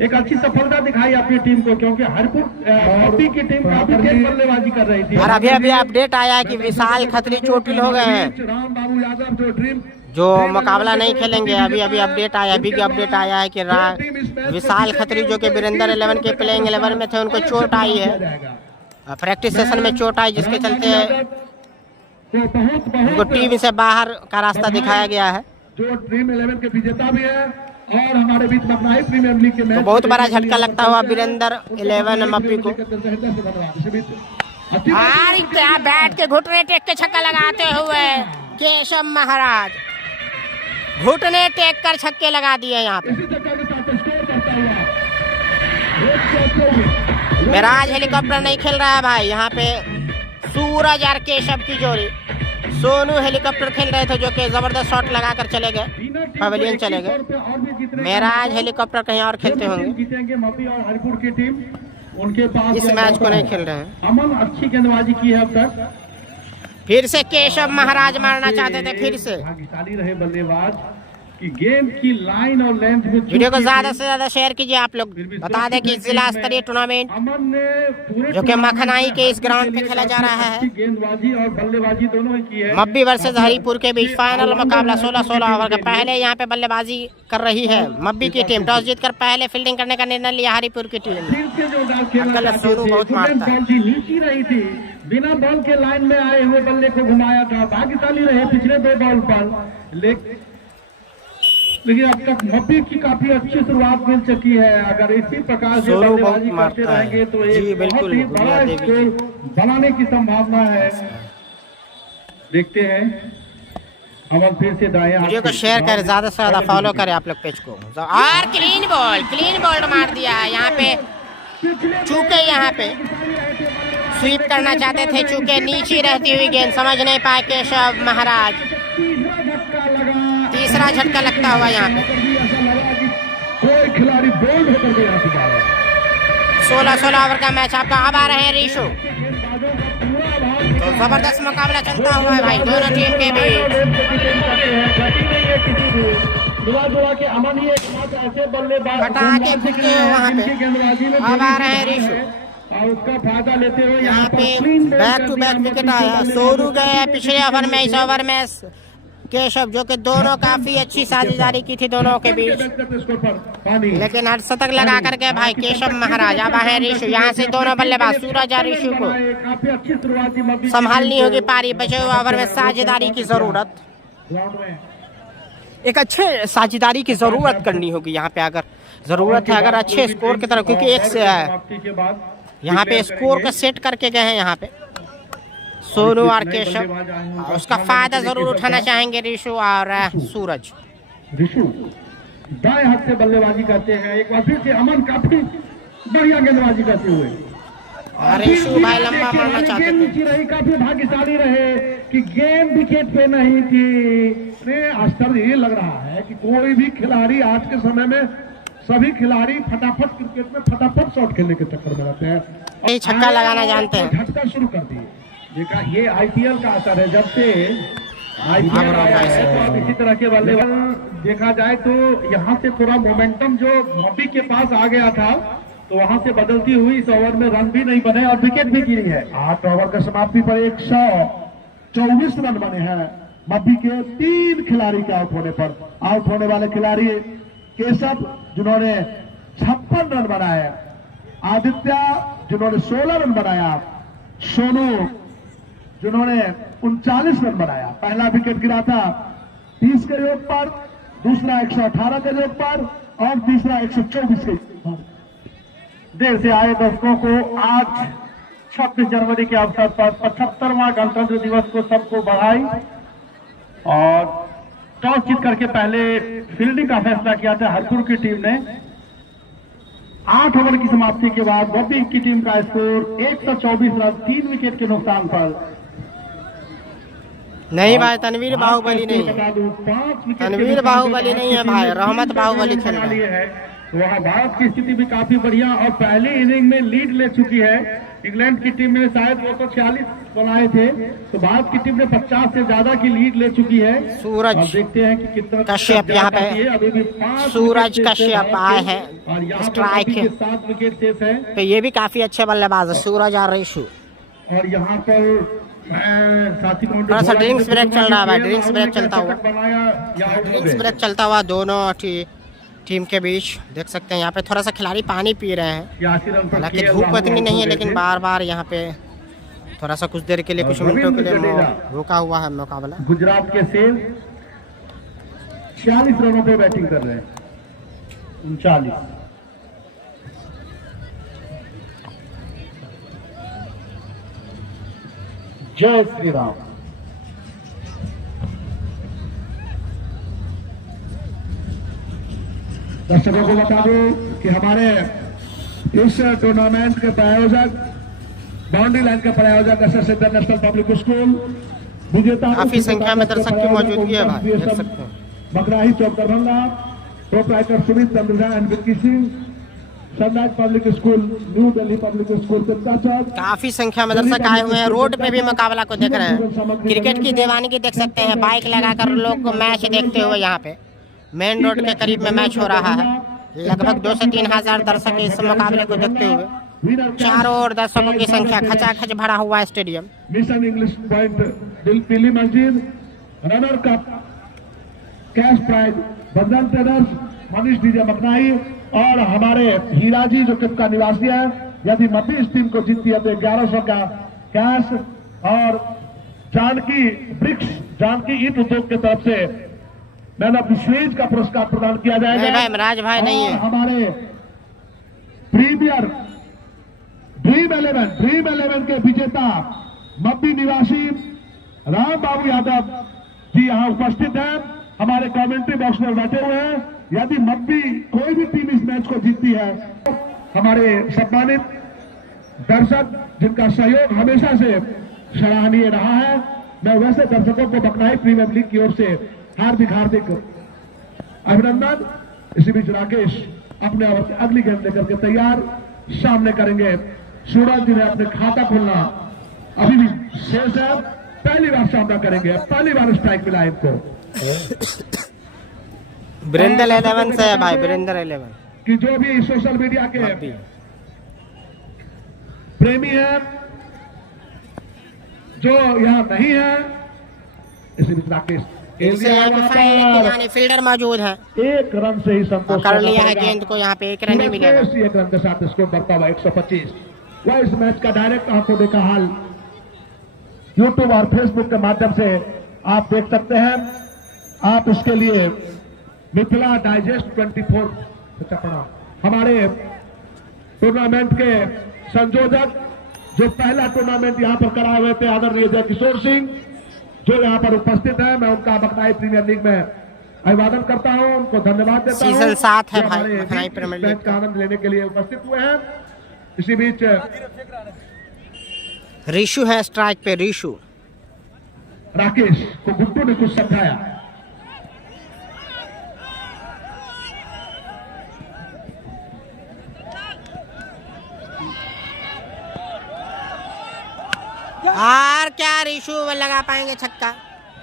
एक अच्छी सफलता दिखाई अपनी टीम को, क्योंकि हरपुर मब्बी की टीम काफी तेज बल्लेबाजी कर रही थी। और अभी अभी अपडेट आया है कि विशाल खत्री चोटिल हो गए हैं, राम बाबू यादव जो ड्रीम जो मुकाबला नहीं खेलेंगे। अभी अभी अपडेट आया, अभी की अपडेट आया है कि विशाल खत्री जो कि वीरेंद्र 11 के प्लेइंग 11 में थे, उनको चोट आई है, प्रैक्टिस सेशन में चोट आई, जिसके चलते उनको टीम से बाहर का रास्ता दिखाया गया है। जो ड्रीम 11 के विजेता भी है और हमारे बीच में अपना ही प्रीमियर लीग के मैच, तो बहुत बड़ा झटका लगता हुआ वीरेंद्र 11 मप्पी को। और क्या बैट के घुटने टेक के छक्का लगाते हुए केशव महाराज, घुटने टेक कर छक्के लगा दिए यहाँ पे। मिराज हेलीकॉप्टर नहीं खेल रहा है भाई, यहाँ पे सूरज और केशव की जोड़ी। सोनू हेलीकॉप्टर खेल रहे थे, जो कि जबरदस्त शॉट लगाकर चले गए, पवेलियन चले गए। मिराज हेलीकॉप्टर कहीं और खेलते होंगे, जीतेंगे मब्बी और हरिपुर की टीम, उनके पास इस मैच को नहीं खेल रहे हैं। अमन अच्छी गेंदबाजी की है अब तक। फिर से केशव महाराज मारना चाहते थे, फिर से। भाग्यशाली रहे बल्लेबाज कि गेंद की लाइन और लेंथ में वीडियो को ज्यादा से ज्यादा शेयर कीजिए आप लोग। बता दें कि जिला स्तरीय टूर्नामेंट अमन ने पूरे जो कि मखनाई के इस ग्राउंड पे खेला जा रहा है, गेंदबाजी और बल्लेबाजी दोनों ही की है। मब्बी वर्सेस हरिपुर के बीच फाइनल मुकाबला 16-16 ओवर का। पहले यहाँ पे बल्लेबाजी कर रही है मब्बी की टीम, टॉस जीतकर पहले फील्डिंग करने का निर्णय लिया हरिपुर की टीम। फिर से जोरदार खेलना अकल सोनू बहुत मारता है। बॉल थी, नीची रही थी, बिना बॉल के लाइन में आए हुए बल्ले को घुमाया था। भाग्यशाली रहे पिछले 2 बॉल पर, लेकिन अब तक मब्बी की काफी अच्छी शुरुआत मिल चुकी है। अगर इसी प्रकार से बल्लेबाजी करते रहेंगे तो एक बहुत ही बड़ा स्कोर बनाने की संभावना है। देखते हैं अमन फिर से दाएं। वीडियो को शेयर करें, ज्यादा से ज्यादा फॉलो करें आप लोग पेज को। और क्लीन बॉल मार दिया है यहाँ पे। चूके यहाँ पे स्वीप करना चाहते थे, चूके नीचे रहती हुई गेंद समझ नहीं पाए केशव महाराज। तीसरा झटका लगता हुआ यहाँ पे। कोई खिलाड़ी बोल्ड होकर के यहाँ से जा रहा है। 16-16 ओवर का मैच आपका। अब आ रहे हैं ऋषु, तो जबरदस्त मुकाबला चलता हुआ है भाई दोनों टीम के बीच। के अमन ही ऐसे बल्लेबाज पटाखे फूटते हुए वहाँ पे। अब आ रहे हैं ऋषु, और उसका फायदा लेते हुए यहाँ पे बैक टू बैक विकेट आया। सोनू गए पिछले ओवर में, इस ओवर में केशव, जो कि दोनों काफी अच्छी साझेदारी की थी दोनों के बीच, लेकिन अर्धशतक लगा करके भाई केशव महाराज। अब है ऋषु, यहाँ से दोनों बल्लेबाज सूरज और ऋषु को संभालनी होगी पारी। बचे हुए ओवर में साझेदारी की जरूरत, एक अच्छे साझेदारी की जरूरत करनी होगी यहाँ पे। अगर जरूरत है अगर अच्छे स्कोर की तरफ, क्योंकि एक से यहाँ पे स्कोर को सेट करके गए हैं यहाँ पे सोनू और केशव, उसका फायदा जरूर उठाना चाहेंगे ऋषु और सूरज। ऋषु दाएं हाथ से बल्लेबाजी करते हैं, एक बार फिर से अमन काफी बढ़िया गेंदबाजी करते हुए। ऋषु भाई लंबा मारना चाहते थे, रही काफी भाग्यशाली रहे कि गेंद विकेट पे नहीं थी। आश्चर्य ये लग रहा है कि कोई भी खिलाड़ी आज के समय में, सभी खिलाड़ी फटाफट क्रिकेट में फटाफट शॉट खेलने के चक्कर में रहते हैं, छक्का लगाना जानते हैं। झटका शुरू कर दिए। देखा ये आईपीएल का असर है, जब से आईपीएल इसी तरह के बल्लेबाज देखा जाए तो यहाँ से थोड़ा मोमेंटम जो मब्बी के पास आ गया था, तो वहाँ से बदलती हुई इस ओवर में रन भी नहीं बने और विकेट भी गिरी है। 8 ओवर का समाप्ति पर 124 रन बने हैं मब्बी के 3 खिलाड़ी के आउट होने पर। आउट होने वाले खिलाड़ी केशव जिन्होंने 56 रन बनाए, आदित्य जिन्होंने 16 रन बनाया, सोनू जिन्होंने 39 रन बनाया। पहला विकेट गिरा था 30 के योग पर, दूसरा 118 के योग पर और तीसरा 124 के योग पर। देर से आए दर्शकों को आज 26 जनवरी के अवसर पर 75वां गणतंत्र दिवस को सबको बधाई। और टॉस जीत करके पहले फील्डिंग का फैसला किया था हरपुर की टीम ने। 8 ओवर की समाप्ति के बाद मब्बी की टीम का स्कोर 124 रन 3 विकेट के नुकसान पर। नहीं भाई तनवीर बाहुबली नहीं है, तनवीर बाहुबली नहीं है भाई, रहमत बाहुबली खेल रहा है। तो वहाँ भारत की स्थिति भी काफी बढ़िया और पहली इनिंग में लीड ले चुकी है। इंग्लैंड की टीम ने शायद 246 बनाए थे, तो भारत की टीम ने 50 से ज्यादा की लीड ले चुकी है। सूरज अब देखते हैं कि कितना कश्यप यहाँ पे अभी भी 5 सूरज कश्यप आए हैं और यहाँ स्ट्राइक पर है। 7 विकेट शेष है। तो ये भी काफी अच्छे बल्लेबाज है सूरज और ऋषु। और यहाँ पर साथी थोड़ा सा ड्रिंक्स ब्रेक चल रहा है भाई, ड्रिंक्स ब्रेक चलता हुआ, ड्रिंक्स ब्रेक चलता हुआ दोनों टीम के बीच देख सकते हैं। यहाँ पे थोड़ा सा खिलाड़ी पानी पी रहे हैं, हालांकि धूप इतनी नहीं है, लेकिन बार बार यहाँ पे थोड़ा सा कुछ देर के लिए, कुछ मिनटों के लिए रुका हुआ है मुकाबला। गुजरात के सेव 46 रनों पे बैटिंग कर रहे हैं, 39। जय श्री राम। दर्शकों को बता दूं कि हमारे इस टूर्नामेंट के प्रायोजक, बाउंड्री लाइन के प्रायोजक एसएस इंटरनेशनल पब्लिक स्कूल विजेता काफी संख्या में दर्शक की मौजूदगी है भाई, देख सकते हैं। Bakrahi Chowk Darbhanga, proprietor Sumit Chandraja and Vicky Singh, sunrise public school, new Delhi public school Tilka Chowk. काफी संख्या में दर्शक आए हुए हैं, रोड पे भी मुकाबला को देख रहे हैं। क्रिकेट की दीवानगी देख सकते हैं, बाइक लगाकर लोग मैच देखते हुए यहाँ पे मेन रोड के करीब में मैच हो रहा है। लगभग 2 से 3 हजार दर्शक इस मुकाबले को देखते हुए, चारों ओर दर्शकों की संख्या खचाखच भरा हुआ है stadium. Mission English point Pili Masjid, runner cup cash prize Bajrang traders, Manish DJ Makanai और हमारे हीरा जी जो किप का निवासी है। यदि मध्य इस टीम को जीतती है तो 1100 का कैश और जानकी ब्रिक्स, जानकी ईट उद्योग की तरफ से मैन ऑफ द सीरीज का पुरस्कार प्रदान किया जाएगा। नहीं भाई, राज भाई नहीं है। हमारे प्रीमियर ड्रीम 11 के विजेता मब्बी निवासी राम बाबू यादव जी यहाँ उपस्थित हैं, हमारे कमेंट्री बॉक्स में बैठे हुए हैं। यदि मब्बी कोई भी टीम इस मैच को जीतती है, हमारे सम्मानित दर्शक जिनका सहयोग हमेशा से सराहनीय रहा है, मैं वैसे दर्शकों को बकराई प्रीमियर लीग की ओर से हार्दिक अभिनंदन। इसी बीच राकेश अपने ओवर की अगली गेंद लेकर के तैयार, सामने करेंगे। सूरज जी ने अपने खाता खोलना अभी भी शेष है, पहली बार सामना करेंगे, पहली बार स्ट्राइक मिला इनको। बिरेंदर 11 से है भाई, बिरेंदर 11 कि जो भी सोशल मीडिया के प्रेमी हैं, जो यहाँ नहीं है, इसी बीच राकेश फील्डर मौजूद है, 1 रन से ही संतोष कर लिया है गेंद को, यहाँ पे 1 रन ही मिलेगा। 1 रन के साथ स्कोर बढ़ता हुआ 125। वह इस मैच का डायरेक्ट आंखों देखा हाल यूट्यूब और फेसबुक के माध्यम से आप देख सकते हैं। आप इसके लिए मिथिला डाइजेस्ट 24 हमारे टूर्नामेंट के संयोजक, जो पहला टूर्नामेंट यहाँ पर कराए हुए थे, आदरणीय जय किशोर सिंह, जो यहाँ पर उपस्थित है, मैं उनका बकराई प्रीमियर लीग में अभिवादन करता हूँ, उनको धन्यवाद देता हूँ। सीजन 7 है जो भाई हमारे बकराई प्रीमियर लीग का आनंद लेने के लिए उपस्थित हुए हैं। इसी बीच ऋषु है स्ट्राइक पे, ऋषु राकेश को गुड्डू ने कुछ समझाया। और क्या ऋषु लगा पाएंगे छक्का,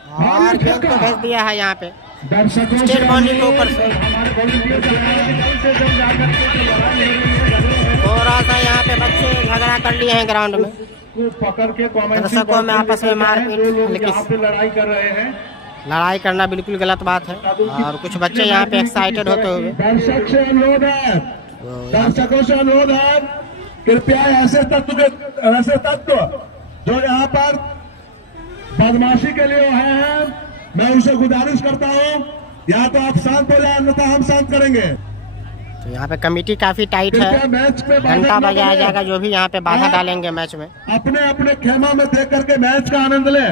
और गेंद को भेज दिया है यहाँ पे स्टेट बाउंड्री के ऊपर से। थोड़ा सा यहाँ पे बच्चे झगड़ा कर लिए हैं ग्राउंड में, पकड़ के दर्शकों में आपस में मारपीट, लेकिन लड़ाई कर रहे हैं। लड़ाई करना बिल्कुल गलत बात है। और कुछ बच्चे यहाँ पे एक्साइटेड होते हुए, दर्शक से अनुरोध है, दर्शकों से अनुरोध है, कृपया ऐसे तत्व जो यहाँ पर बदमाशी के लिए आए हैं, मैं उनसे गुजारिश करता हूँ, या तो आप शांत हो जाए, अन्यथा हम शांत करेंगे। तो यहाँ पे कमेटी काफी टाइट है, मैच में घंटा बजाया जाएगा, जो भी यहाँ पे बाधा डालेंगे मैच में। अपने अपने खेमा में देख करके मैच का आनंद ले।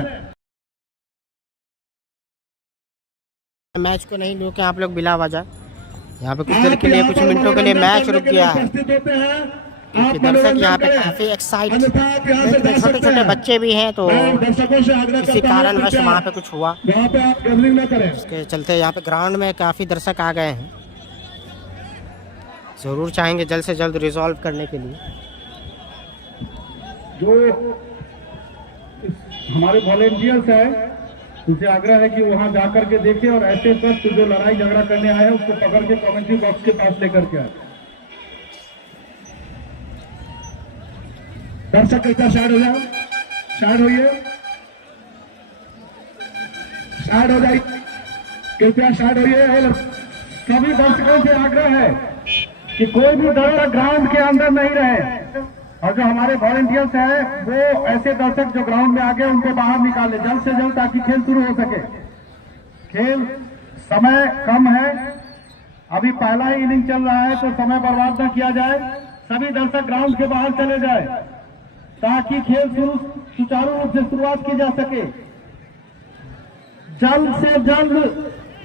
मैच को नहीं रोके आप लोग बिला वजह। यहाँ पे कुछ देर के लिए, कुछ मिनटों के लिए मैच रुक गया है, क्योंकि दर्शक यहाँ पे काफी एक्साइटेड, छोटे छोटे बच्चे भी हैं, तो इसी कारणवश वहाँ पे कुछ हुआ, इसके चलते यहाँ पे ग्राउंड में काफी दर्शक आ गए हैं। ज़रूर चाहेंगे जल्द से जल्द रिजॉल्व करने के लिए। जो हमारे वॉलेंटियर्स हैं उनसे आग्रह है कि वहां जाकर के देखें और ऐसे शख्स जो लड़ाई झगड़ा करने आए हैं उसको पकड़ के कमेंट्री बॉक्स के पास लेकर के आए। दर्शक कृपया साइड हो जाओ, साइड होइए, साइड हो जाइए, कृपया साइड होइए। और सभी दर्शकों से आग्रह है कि कोई भी दर्शक ग्राउंड के अंदर नहीं रहे और जो हमारे वॉलंटियर्स हैं वो ऐसे दर्शक जो ग्राउंड में आ गए उनको बाहर निकाले जल्द से जल्द, ताकि खेल शुरू हो सके। खेल समय कम है, अभी पहला ही इनिंग चल रहा है, तो समय बर्बाद न किया जाए। सभी दर्शक ग्राउंड के बाहर चले जाए ताकि खेल सुचारू रूप से शुरुआत की जा सके। जल्द से जल्द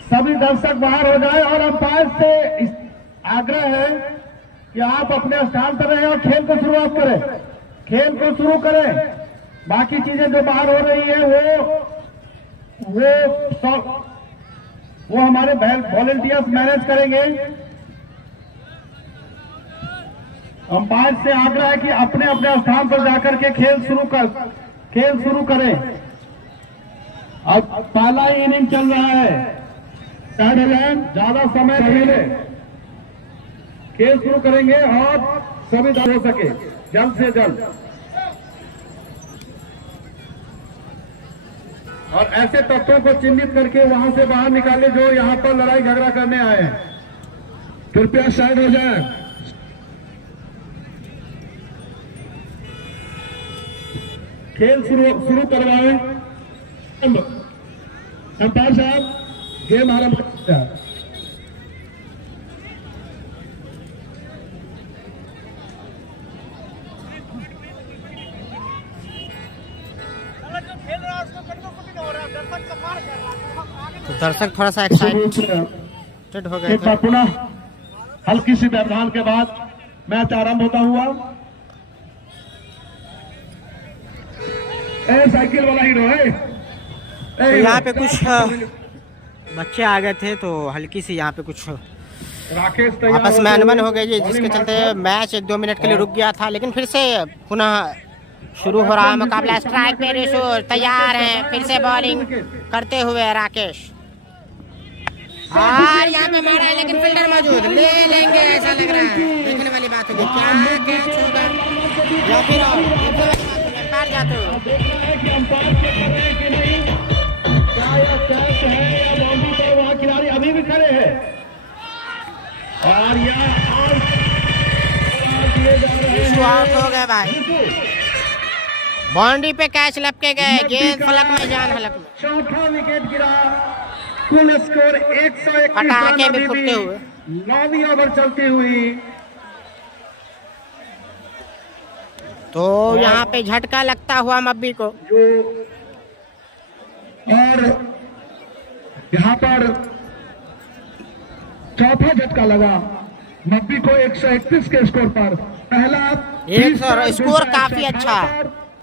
सभी दर्शक बाहर हो जाए और अंपायर से आग्रह है कि आप अपने स्थान पर रहें और खेल को शुरुआत करें, खेल को शुरू करें। बाकी चीजें जो बाहर हो रही है वो हमारे वॉलंटियर्स मैनेज करेंगे। अंपायर से आग्रह है कि अपने अपने स्थान पर जाकर के खेल शुरू करें। अब पहला ही इनिंग चल रहा है, ज्यादा समय नहीं है, खेल शुरू करेंगे और सभी हो सके जल्द से जल्द। और ऐसे तत्वों को चिन्हित करके वहां से बाहर निकाले जो यहां पर लड़ाई झगड़ा करने आए हैं। कृपया साइड हो जाए। खेल शुरू करवाएं। अंपायर साहब गेम आरंभ करते हैं। तो दर्शक थोड़ा सा एक्साइटेड हो गए एक बार पुनः हल्की सी व्यवधान के बाद मैच आरंभ होता हुआ। साइकिल वाला हीरो है। तो यहाँ पे कुछ बच्चे आ गए थे तो हल्की सी यहाँ पे कुछ राकेश आपस में अनबन हो गई, जिसके चलते मैच 1-2 मिनट के लिए रुक गया था, लेकिन फिर से पुनः शुरू हो रहा है मुकाबला। स्ट्राइक पे ऋषु तैयार हैं फिर से बॉलिंग करते हुए राकेश, और यहाँ पे मारा है लेकिन फील्डर मौजूद, ले लेंगे ऐसा लग रहा है। देखने वाली बात होगी क्या कैच होगा या फिर पार जाते हो। वहाँ खिलाड़ी अभी भी खड़े हैं और ऋषु आउट हो गए भाई, बाउंड्री पे कैच लपके गए, गेंद फलक में जान हलक में। चौथा विकेट गिरा, कुल स्कोर 131 पटाखे भी फूटते हुए 9वीं ओवर चलती हुई। तो यहाँ पे झटका लगता हुआ मब्बी को, और यहाँ पर चौथा झटका लगा मब्बी को 131 के स्कोर पर। पहला 100 स्कोर काफी अच्छा,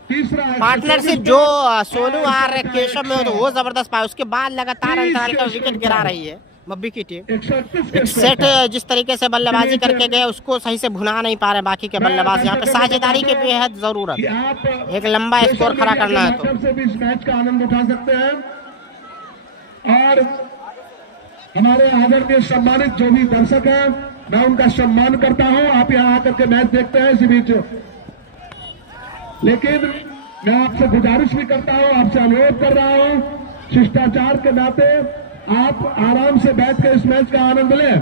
तीसरा पार्टनरशिप जो सोनू आर केशव में हो तो वो जबरदस्त पाया, उसके बाद लगातार अंतराल का विकेट गिरा रही है मब्बी की टीम। 131 एक सेट जिस तरीके से बल्लेबाजी करके गए उसको सही से भुना नहीं पा रहे बाकी के बल्लेबाज, यहाँ पे साझेदारी की बेहद जरूरत है, एक लंबा स्कोर खड़ा करना है तो। से भी इस मैच का आनंद उठा सकते हैं और हमारे आदरणीय सम्मानित जो भी दर्शक हैं मैं उनका सम्मान करता हूं। आप यहाँ आकर के मैच देखते हैं इसी बीच, लेकिन मैं आपसे गुजारिश भी करता हूं, आपसे अनुरोध कर रहा हूं, शिष्टाचार के नाते आप आराम से बैठ कर इस मैच का आनंद लें।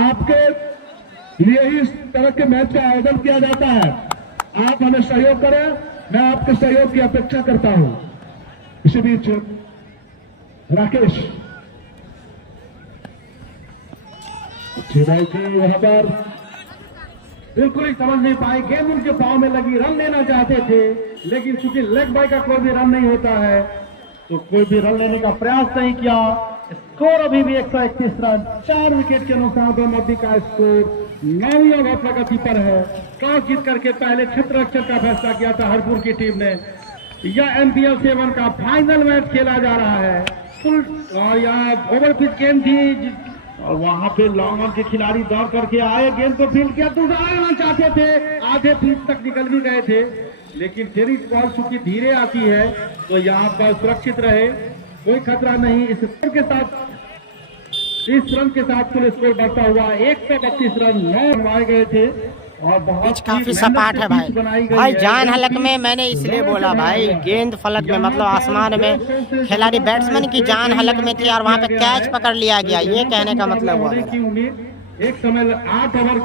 आपके लिए ही इस तरह के मैच का आयोजन किया जाता है, आप हमें सहयोग करें, मैं आपके सहयोग की अपेक्षा करता हूं। इसी बीच राकेश यहाँ पर बिल्कुल ही समझ नहीं पाए, गेंद उनके पांव में लगी, रन लेना चाहते थे लेकिन चूंकि लेग बाय का कोई भी रन नहीं होता है तो कोई भी रन लेने का प्रयास नहीं किया। स्कोर अभी भी 131 रन, 4 विकेट के अनुसार मोदी का स्कोर 9वीं ओवर प्रगति पर है। टॉस जीत करके पहले क्षेत्र रक्षक का फैसला किया था हरपुर की टीम ने। यह MPL 7 का फाइनल मैच खेला जा रहा है। फुल और यहाँ ओवर पिच गेंद थी और वहां पे लॉन्ग ऑन के खिलाड़ी दौड़ करके आए, गेंद को फील्ड किया, तो आना चाहते थे, आधे पिच तक निकल भी गए थे, लेकिन तेरी बॉल चूंकि धीरे आती है तो यहाँ पर सुरक्षित रहे, कोई खतरा नहीं। इस रन के साथ कुल स्कोर बढ़ता हुआ 132 रन 9 बनवाए गए थे और बहुत काफी सपाट है भाई। भाई जान हलक में मैंने इसलिए बोला भाई, गेंद फलक में मतलब आसमान में खिलाड़ी बैट्समैन की जान हलक में थी और वहां पे कैच पकड़ लिया गया, ये कहने का मतलब हुआ मेरा। एक समय 8 ओवर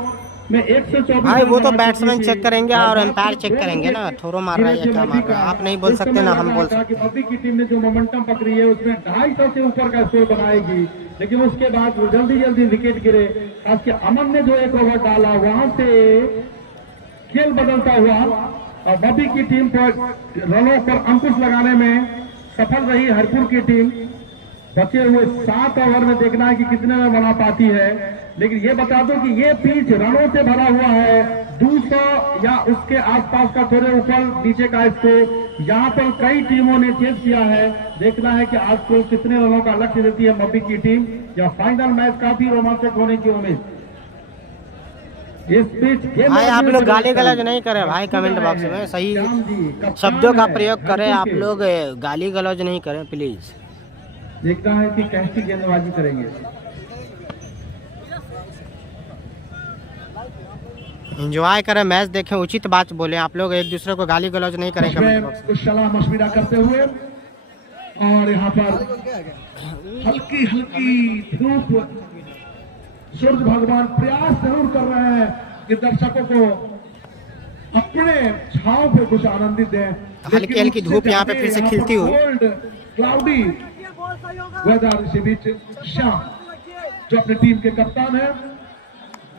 में 124 भाई वो तो बैट्समैन चेक करेंगे और एम्पायर चेक करेंगे ना, थोड़ा मार रहा है या क्या मार रहा है, आप नहीं बोल सकते ना हम बोल सकते। अभी की टीम ने जो मोमेंटम पकड़ी है उसमें 250 से ऊपर का स्कोर बनाएगी, लेकिन उसके बाद जल्दी विकेट गिरे। आज के अमन ने जो एक ओवर डाला वहां से खेल बदलता हुआ और बॉबी की टीम पर रनों पर अंकुश लगाने में सफल रही हरपुर की टीम। बचे हुए 7 ओवर में देखना है कि कितने में बना पाती है, लेकिन ये बता दो कि ये पिच रनों से भरा हुआ है, 200 या उसके आसपास का थोड़े ऊपर नीचे का स्कोर यहाँ पर कई टीमों ने चेस किया है। देखना है कि आज को कितने रनों का लक्ष्य देती है मब्बी की टीम, या फाइनल मैच काफी रोमांचक होने की उम्मीद। इस पिच भाई आप लोग गाली गलौज नहीं करें भाई, कमेंट बॉक्स में सही शब्दों का प्रयोग करें, आप लोग गाली गलौज नहीं करें प्लीज। देखना है कि कैसी गेंदबाजी करेंगे। एंजॉय करें, मैच देखें, उचित बात बोले, आप लोग एक दूसरे को गाली गलौज नहीं करें कमेंट बॉक्स में। कुछ सलाह मशविरा करते हुए और यहाँ पर हल्की धूप, सूर्य भगवान प्रयास जरूर कर रहे हैं कि दर्शकों को अपने छाव पे कुछ आनंदित दें। हल्की धूप यहाँ पे फिर से खिलती हुई। क्लाउडी वेदर, इसी बीच श्याम जो अपनी टीम के कप्तान है।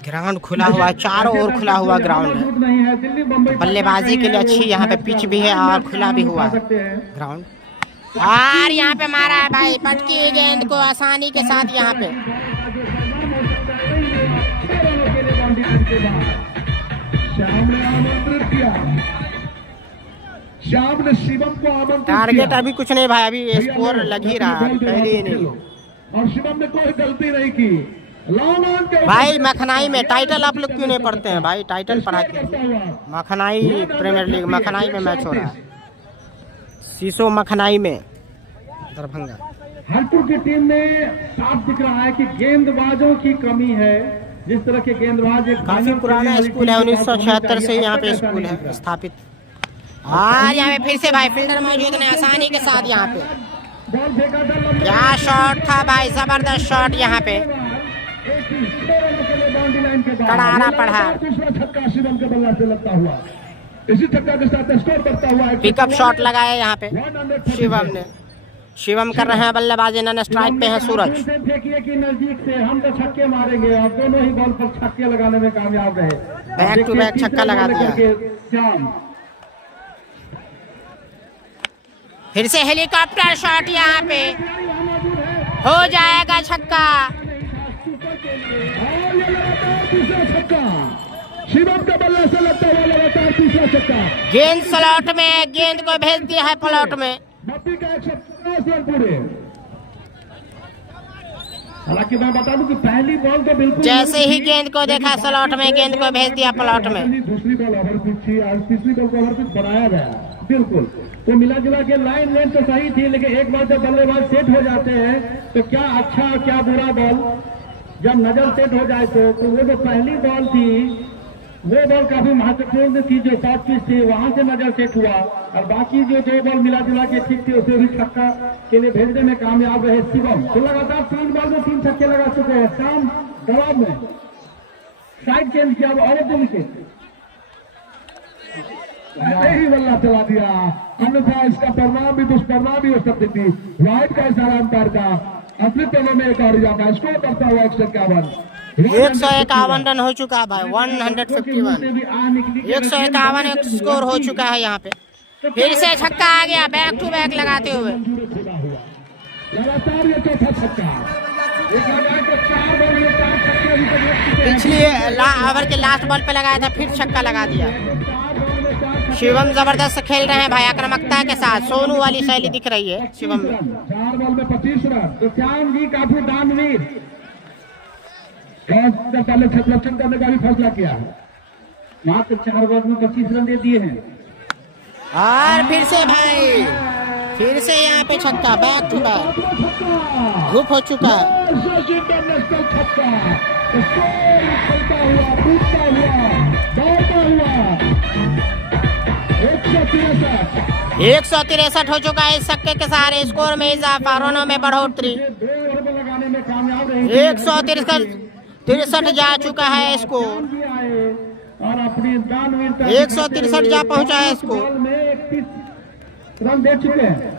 ग्राउंड खुला हुआ है, चारों ओर खुला हुआ ग्राउंड है, बल्लेबाजी के लिए अच्छी यहाँ पे पिच भी है और खुला भी हुआ है ग्राउंड। और यहाँ पे मारा है भाई पटकी गेंद को आसानी के साथ यहाँ पे। श्याम ने शिवम को आमंत्रित टारगेट अभी कुछ नहीं भाई, अभी स्कोर लग ही रहा है, पहले ही नहीं। और शिवम ने कोई गलती नहीं की। भाई मखनाई में टाइटल आप लोग क्यों नहीं पढ़ते हैं भाई, टाइटल पढ़ा के। मखनाई प्रीमियर लीग मखनाई में मैच हो रहा है, सीसो मखनाई में दरभंगा। हरपुर की टीम में साफ दिख रहा है कि गेंदबाजों की कमी है। जिस तरह के गेंदबाज काफी पुराना स्कूल है, 1976 से यहाँ पे स्कूल है स्थापित। और यहाँ पे फिर से भाई फील्डर मौजूद ने आसानी के साथ यहाँ पे। क्या शॉट था भाई, जबरदस्त शॉट यहाँ पे, कड़ारा पढ़ा। छक्का शिवम के बल्ला से लगता हुआ, इसी छक्का के साथ स्कोर करता हुआ पिकअप शॉट लगाया यहाँ पे शिवम ने। शिवम कर रहे हैं बल्लेबाजी, इन्होंने स्ट्राइक पे है सूरज। फेंकिए कि नजदीक से हम तो छक्के मारेंगे और दोनों ही बॉल पर छक्के लगाने में कामयाब रहे। बैक टू बैक छक्का लगा दिया। फिर से हेलीकॉप्टर शॉट यहाँ पे, हो जाएगा छक्का। शिवम का बल्ला से लगता हुआ लगातार तीसरा छक्का। गेंद स्लॉट में, गेंद को भेज दिया है प्लॉट में। मब्बी का 150 रन पूरे। हालांकि मैं बता दूं कि पहली बॉल तो बिल्कुल जैसे ही गेंद को देखा स्लॉट में, गेंद को भेज दिया प्लॉट में। दूसरी बॉल ओवर पिच थी और तीसरी बॉल को ओवर पिच बनाया गया बिल्कुल। तो मिला जुला के लाइन लेंथ तो सही थी, लेकिन एक बार जब बल्लेबाज सेट हो जाते हैं तो क्या अच्छा क्या बुरा बॉल जब नजर सेट हो जाए तो वो जो पहली बॉल थी वो बॉल काफी महत्वपूर्ण थी, जो शॉर्ट पिच थी वहां से नजर सेट हुआ, और बाकी जो 2 बॉल मिला जुला के ठीक थी उसे भी छक्का के लिए भेजने में कामयाब रहे शिवम। तो लगातार 3 बॉल में 3 छक्के लगा चुके हैं। शाम दबाव में साइड चेंज किया और विकेट ही बल्ला चला दिया, अन्यथा इसका परिणाम भी दुष्परिणाम भी हो सकती थी। वाइड का इशारा अंपायर का, अपने पेलों में एक और इजाफा, स्कोर करता हुआ 151 रन हो चुका है भाई, 151 151 स्कोर हो चुका है यहाँ पे। फिर से छक्का आ गया बैक टू बैक लगाते हुए। लगातार ये चौथा छक्का, पिछली ओवर के लास्ट बॉल पे लगाया था, फिर छक्का लगा दिया। शिवम जबरदस्त खेल रहे हैं भाई, आक्रामकता के साथ, सोनू वाली शैली दिख रही है शिवम में। 4 बॉल में 25 रन, तो श्याम जी काफी दानवीर। और पहले क्षेत्ररक्षण करने का भी फैसला किया है। मात्र 4 ओवर में 25 रन दे दिए हैं। और फिर से भाई, फिर से यहाँ पे छक्का, बैक टू बैक, धूप हो चुका है। इंटरनेशनल छक्का, स्कोर चलता हुआ, कूदता हुआ, दौड़ता हुआ। 163 हो चुका है इस छक्के के सहारे, स्कोर में इजाफा, रनों में बढ़ोतरी। 163 जा चुका है स्कोर, और अपनी 163 जा पहुंचा है स्कोर। रन दे चुके हैं।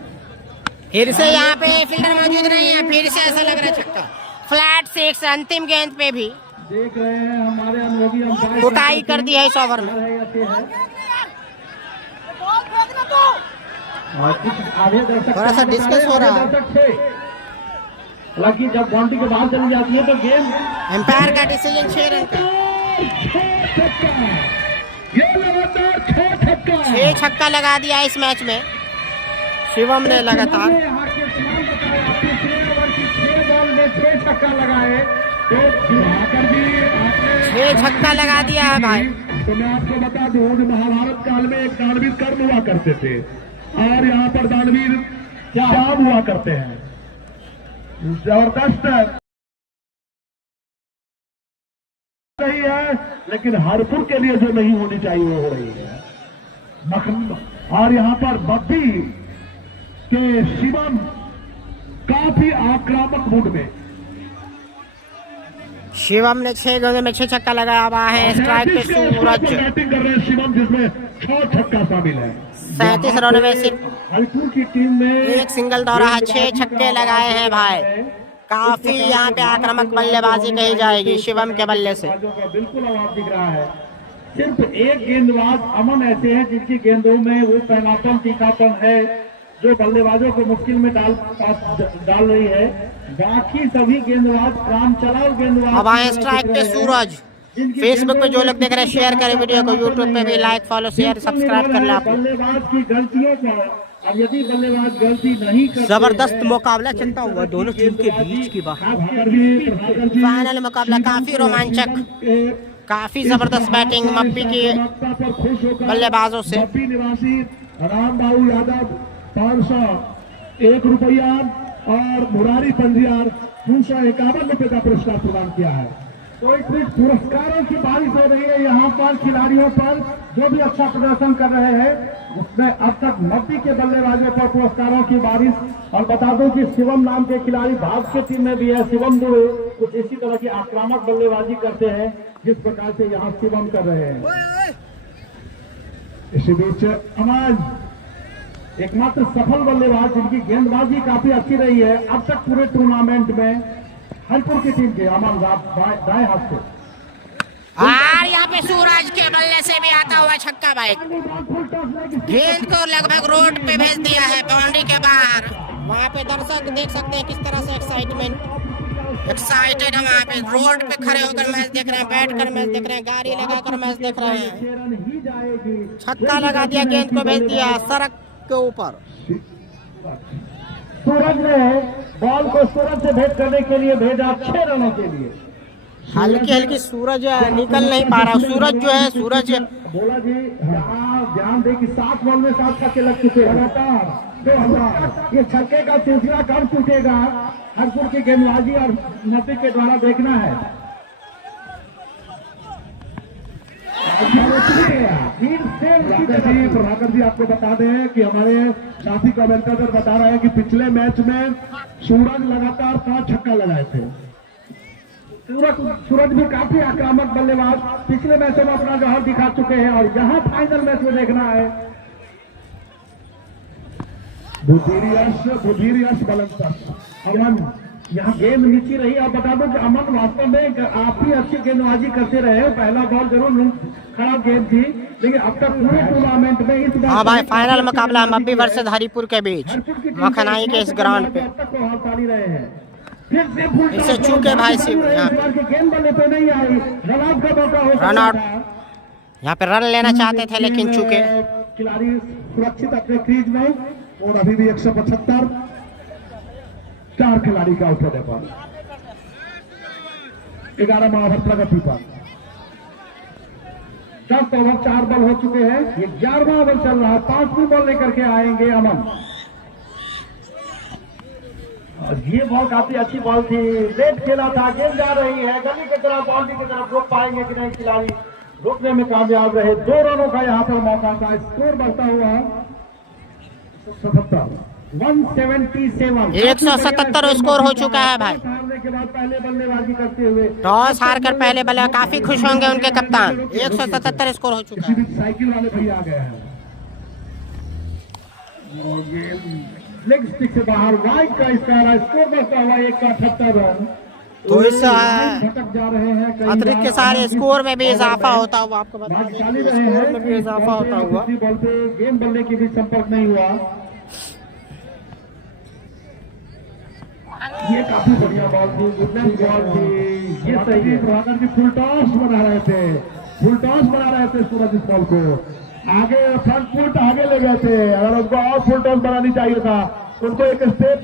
फिर से यहाँ पे फील्डर मौजूद नहीं है, फिर से ऐसा लग रहा है छक्का। फ्लैट 6 अंतिम गेंद पे भी देख रहे हैं हमारे अनुभवी अंपायर, कुटाई कर दी है इस ओवर में। और कुछ आधे दर्शक थोड़ा सा डिस्कस हो रहा है। हालांकि जब बाउंड्री के बाहर चली जाती है तो गेम एम्पायर का डिसीजन 6 रन का। 6 छक्का लगा दिया इस मैच में शिवम ने लगातार। 6 लगाए तो 6 छक्का लगा दिया है भाई। तो मैं आपको बता दूं कि महाभारत काल में एक दानवीर कर्ण हुआ करते थे और यहाँ पर दानवीर श्याम हुआ करते हैं। जबरदस्त नहीं है, लेकिन हरपुर के लिए जो नहीं होनी चाहिए वो हो रही है। और यहाँ पर बप्पी के शिवम काफी आक्रामक मूड में, शिवम ने 6 गेंदों में 6 छक्का लगाया हुआ है। स्ट्राइक पे सूरज, बैटिंग कर रहे हैं शिवम, जिसमें 6 छक्का शामिल है। 37 रनों में सिर्फ हरपुर की टीम में एक सिंगल दौरा है, 6 छक्के लगाए हैं भाई। काफी यहाँ पे आक्रामक बल्लेबाजी कही जाएगी शिवम के बल्ले से। बिल्कुल आवाज दिख रहा है। सिर्फ एक गेंदबाज अमन ऐसे हैं जिनकी गेंदों में वो पहलापन, तीखापन है जो बल्लेबाजों को मुश्किल में डाल रही है। बाकी सभी गेंदबाज काम चलाओ गेंदबाज। अब आए स्ट्राइक पे सूरज। फेसबुक पे जो लोग देख रहे हैं शेयर करें वीडियो को, यूट्यूब पे भी लाइक, फॉलो, शेयर, सब्सक्राइब कर ले आप। बल्लेबाज की गलतियों पर, और यदि बल्लेबाज गलती नहीं करते, जबरदस्त मुकाबला चलता हुआ दोनों टीम के बीच की बात। फाइनल मुकाबला काफी रोमांचक, काफी जबरदस्त बैटिंग मप्पी की बल्लेबाजों से। मप्पी निवासी राम बाबू यादव 501 रुपया और मुरारी पंजियार 351 रुपये का पुरस्कार प्रदान किया है। तो इस बीच पुरस्कारों की बारिश हो रही है यहाँ पर खिलाड़ियों पर, जो भी अच्छा प्रदर्शन कर रहे हैं उसमें अब तक 90 के बल्लेबाजों पर पुरस्कारों की बारिश। और बता दूं कि शिवम नाम के खिलाड़ी भारत की टीम में भी है। शिवम दुबे कुछ इसी तरह की आक्रामक बल्लेबाजी करते हैं जिस प्रकार से यहाँ शिवम कर रहे हैं। इसी बीच अमन एकमात्र सफल बल्लेबाज जिनकी गेंदबाजी काफी अच्छी रही है अब तक पूरे टूर्नामेंट में, हरपुर की टीम के अमन दाएं हाथ से। और यहाँ पे सूरज के बल्ले से भी आता हुआ छक्का भाई, गेंद को लगभग रोड पे भेज दिया है बाउंड्री के बाहर। वहाँ पे दर्शक देख सकते हैं किस तरह से एक्साइटेड है। वहाँ पे रोड पे खड़े होकर मैच देख रहे हैं, बैठ कर मैच देख रहे हैं, गाड़ी लगाकर मैच देख रहे हैं। छक्का लगा दिया, गेंद को भेज दिया सड़क के ऊपर। सूरज ने बॉल को सूरज से भेंट करने के लिए भेजा 6 रनों के लिए। हल्की हल्की सूरज निकल नहीं पा रहा। सूरज जो है, सूरज बोला जी यहाँ ध्यान दे कि 7 बॉल में 7 छक्के लग चुके हैं लगातार। ये छक्के का सिलसिला कब टूटेगा, हरपुर की गेंदबाजी और मप्पी के द्वारा देखना है। प्रभाकर जी आपको बता दें कि हमारे साथी कमेंटेटर बता रहे हैं कि पिछले मैच में सूरज लगातार 5 छक्का लगाए थे। सूरज भी काफी आक्रामक बल्लेबाज पिछले मैचों में अपना जौहर दिखा चुके हैं और यहाँ फाइनल मैच में देखना है। बुद्धीर यश अमन यहाँ गेंद नीचे रही। आप बता दो कि अमन वास्तव में आप ही अच्छी गेंदबाजी करते रहे। पहला बॉल जरूर खराब गेंद थी, लेकिन अब तक पूरे टूर्नामेंट में इस बार। हाँ भाई, फाइनल मुकाबला मप्पी वर्सेस हरिपुर के बीच मखनाई के इस ग्राउंड पे। रहे हैं फिर से चूके भाई सिर्फ गेंद बल्ले पे नहीं आई, रन आउट का मौका हो रन आउट। यहाँ पे रन लेना चाहते थे लेकिन चूके। खिलाड़ी सुरक्षित अपने क्रीज में और अभी भी 175 4 खिलाड़ी का आउट होने पर 11वां ओवर प्रगति पर। 10 ओवर 4 बॉल हो चुके हैं, ये 11वां ओवर चल रहा है। 5वीं बॉल लेकर के आएंगे अमन। ये बॉल काफी अच्छी बॉल थी, लेट खेला था, गेंद जा रही है गली की तरफ, बाउंड्री की तरफ। रोक पाएंगे कि नहीं खिलाड़ी, रोकने में कामयाब रहे। 2 रनों का यहाँ पर मौका था। स्कोर बढ़ता हुआ 177 स्कोर हो चुका है भाई। हारने के बाद पहले बल्लेबाजी करते हुए टॉस हार कर पहले बल्ले, काफी खुश होंगे उनके कप्तान। 177 स्कोर हो चुका है। साइकिल वाले भैया आ गए हैं। और ये लेग स्टिक से बाहर वाइड का इशारा। स्कोर बढ़ता हुआ 178 रन। तो इस भटक जा रहे हैं कई अतिरिक्त के सारे स्कोर में भी इजाफा होता हुआ आपको बता भाग दें, डाली रहे स्कोर हैं। में भी इजाफा होता हुआ। दूसरी बॉल पे गेंद बल्ले के बीच संपर्क नहीं हुआ। ये काफी बढ़िया बॉल थी, गुडनेस बॉल थी। ये सही है। प्रभाकर जी फुल टॉस बना रहे थे, फुल टॉस बना रहे थे सूरज इस बॉल को। आगे फ्रंट फुट आगे ले गए थे। अगर उनको और फुल टॉस बनानी चाहिए था, उनको एक स्टेप,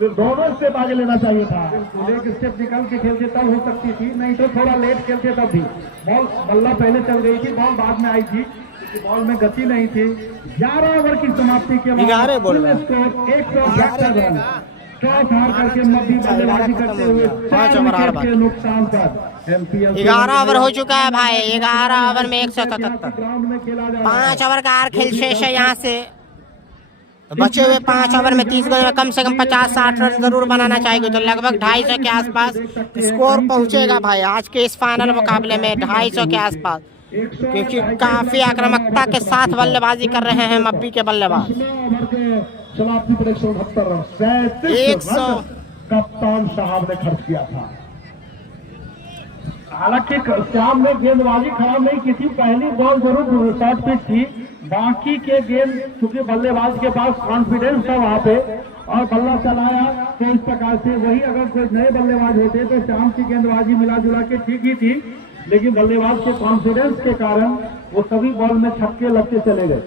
दोनों स्टेप आगे लेना चाहिए था। एक स्टेप निकल के खेलते तब हो सकती थी, नहीं तो थोड़ा लेट खेलते तब भी। बॉल बल्ला पहले चल गई थी, बॉल बाद में आई थी, बॉल में गति नहीं थी। 11 ओवर की समाप्ति के बाद 11 बॉल में स्कोर 178 रन। टॉस हार करके मध्य बल्लेबाजी करते हुए 4 विकेट के नुकसान पर एमपीएल 11 ओवर हो चुका है भाई। 11 ओवर में 177। ग्राउंड में खेला जा रहा है। 5 ओवर का आर खेल शेष है यहाँ से। तो बचे हुए 5 ओवर में 30 गेंद में कम से कम 50-60 रन जरूर बनाना चाहिए। तो लगभग 250 के आसपास स्कोर पहुंचेगा भाई आज के इस फाइनल मुकाबले में। 250 के आसपास, क्योंकि काफी आक्रामकता के साथ बल्लेबाजी कर रहे हैं मप्पी के बल्लेबाज। समाप्ति पर 178 रन, 37 रन कप्तान साहब ने खर्च किया था। हालांकि श्याम ने गेंदबाजी खराब नहीं की थी, पहली बॉल जरूर शॉर्ट पिच थी, बाकी के गेंद चूंकि बल्लेबाज के पास कॉन्फिडेंस था वहां पे और बल्ला चलाया। तो इस प्रकार से वही अगर कोई नए बल्लेबाज होते तो श्याम की गेंदबाजी मिला जुला के ठीक ही थी, लेकिन बल्लेबाज के कॉन्फिडेंस के कारण वो सभी बॉल में छक्के लगते चले गए।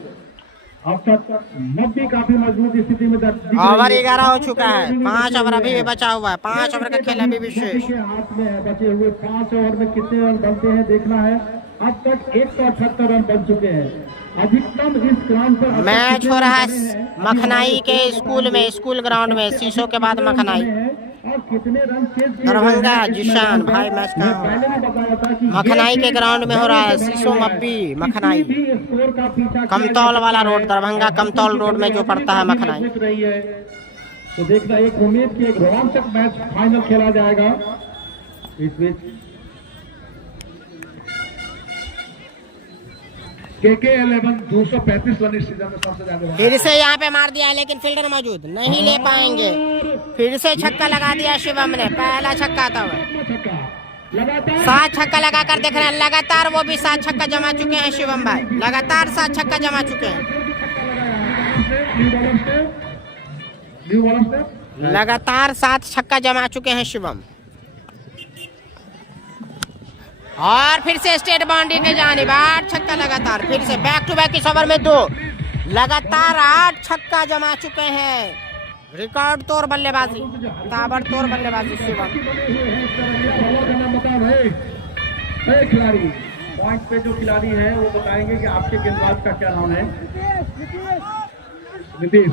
अब तक मध्य काफी मजबूत स्थिति में ओवर 11 हो चुका है। 5 ओवर अभी भी बचा हुआ है। 5 ओवर का खेल अभी भी शेष के हाथ में है। बचे हुए 5 ओवर में कितने रन बनते हैं देखना है। अब तक 178 रन बन चुके हैं। अधिकतम इस ग्राउंड पर मैच हो रहा है मखनाई के स्कूल में, स्कूल ग्राउंड में, शीशों के बाद मखनाई। और कितने रन चेज दरभंगा जिशान भाई मैच का पहले भी बताया था कि मखनाई के ग्राउंड में हो रहा है। शीशो मप्पी मखनाई, स्कोर का पीछा कमतौल वाला रोड, दरभंगा कमतौल रोड में जो पड़ता है मखनाई। रही है। तो देखना एक उम्मीद की एक रोमांचक मैच फाइनल खेला जाएगा इस बीच। KK11 235 रन इस सीजन में सबसे ज्यादा। फिर से यहाँ पे मार दिया है, लेकिन फील्डर मौजूद नहीं ले पाएंगे। फिर से छक्का लगा दिया शिवम ने, पहला छक्का था वो। 7 छक्का लगा कर देख रहे हैं लगातार, वो भी 7 छक्का जमा चुके हैं शिवम भाई, लगातार 7 छक्का जमा चुके हैं। लगातार 7 छक्का जमा चुके हैं शिवम। और फिर से स्टेट बाउंड्री के जानिब 8 छक्का लगातार। फिर से बैक टू बैक इस ओवर में 2 लगातार 8 छक्का जमा चुके हैं। रिकॉर्ड तोड़ बल्लेबाजी, ताबड़तोड़ बल्लेबाजी शिवम। खिलाड़ी पॉइंट पे जो खिलाड़ी है वो बताएंगे कि आपके गेंदबाज का क्या नाम है। नीतीश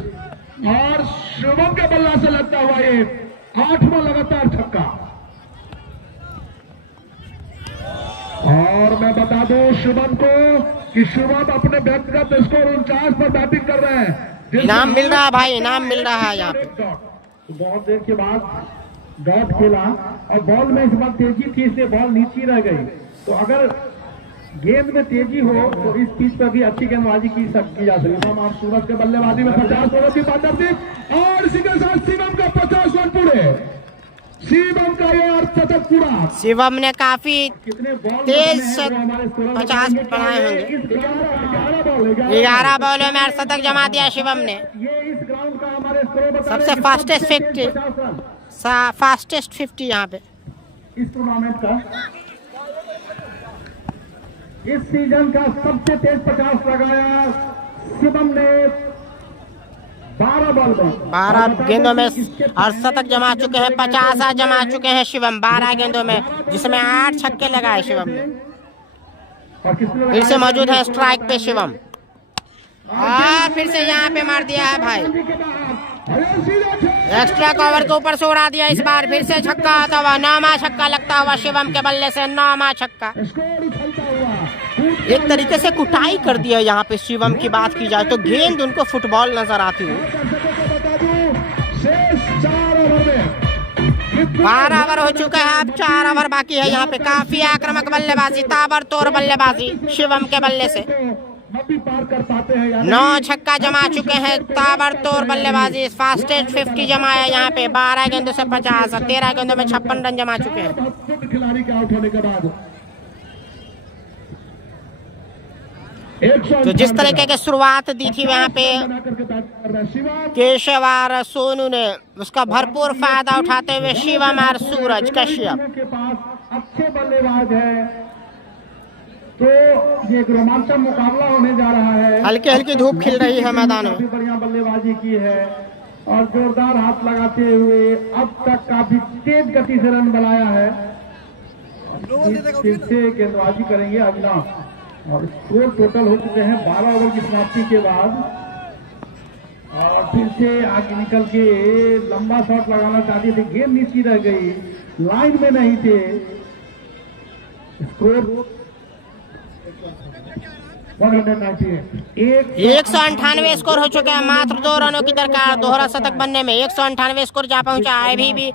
और शुभम के बल्ला से लगता हुआ ये 8वां लगातार छक्का। और मैं बता दूं शुभम को कि शुभम अपने व्यक्तिगत स्कोर 49 पर बैटिंग कर रहे हैं। इनाम मिल रहा है भाई, इनाम मिल रहा है यहाँ पे। बहुत देर के बाद डॉट खेला और बॉल में इस बार तेजी थी, इसलिए बॉल नीचे रह गई। तो अगर गेंद में तेजी हो तो इस पिच पर भी अच्छी गेंदबाजी की जा सकती है। सूरज के बल्लेबाजी में 50 ओवर की पार्टनरशिप और इसी के साथ शिवम का 50 रन पूरे। शिवम का ये अर्धशतक पूरा। शिवम ने काफी कितने बॉल तेज 50 बनाए होंगे। 11 बॉलों में अर्धशतक जमा दिया शिवम ने। ये इस ग्राउंड का हमारे स्कोर सबसे फास्टेस्ट 50 यहाँ पे इस टूर्नामेंट का, इस सीजन का सबसे तेज 50 लगाया शिवम ने। 12 बॉल में 12 गेंदों में अर्धशतक जमा चुके हैं, 50 जमा चुके हैं शिवम 12 गेंदों में, जिसमें 8 छक्के लगाए शिवम ने। फिर से मौजूद है स्ट्राइक पे शिवम, और फिर से यहाँ पे मार दिया है भाई, एक्स्ट्रा कवर के ऊपर से उड़ा दिया। इस बार फिर से छक्का आता हुआ, 9वां छक्का लगता हुआ शिवम के बल्ले से, 9वां छक्का। एक तरीके से कुटाई कर दिया यहाँ पे शिवम की बात की जाए तो, गेंद उनको फुटबॉल नजर आती हुई। 12 ओवर हो चुका है, अब 4 ओवर बाकी है। यहाँ पे काफी आक्रामक बल्लेबाजी, ताबड़तोड़ बल्लेबाजी शिवम के बल्ले से, 9 छक्का जमा चुके हैं, ताबड़तोड़ बल्लेबाजी, फास्टेस्ट 50 जमा है यहाँ पे। 12 गेंदों से 50 और 13 गेंदों में 56 रन जमा चुके हैं। खिलाड़ी के आउट होने के बाद तो जिस तरीके की शुरुआत दी थी वहाँ पे केशव और सोनू ने, उसका भरपूर फायदा उठाते हुए शिवम और सूरज कश्यप के पास अच्छे बल्लेबाज है, तो ये एक रोमांचक मुकाबला होने जा रहा है। हल्की हल्की धूप खिल रही है मैदान में, बढ़िया बल्लेबाजी की है और जोरदार हाथ लगाते हुए अब तक काफी तेज गति से रन बनाया है। फिर से गेंदबाजी करेंगे अविनाश, और स्कोर टोटल हो चुके हैं 12 ओवर की समाप्ति के बाद। और फिर से आगे निकल के लंबा शॉट लगाना चाहते थे, गेंद नीचे रह गई, लाइन में नहीं थे। स्कोर 198 स्कोर हो चुके हैं, मात्र 2 रनों की दरकार दोहरा शतक बनने में। 198 स्कोर जा पहुंचा है, अभी भी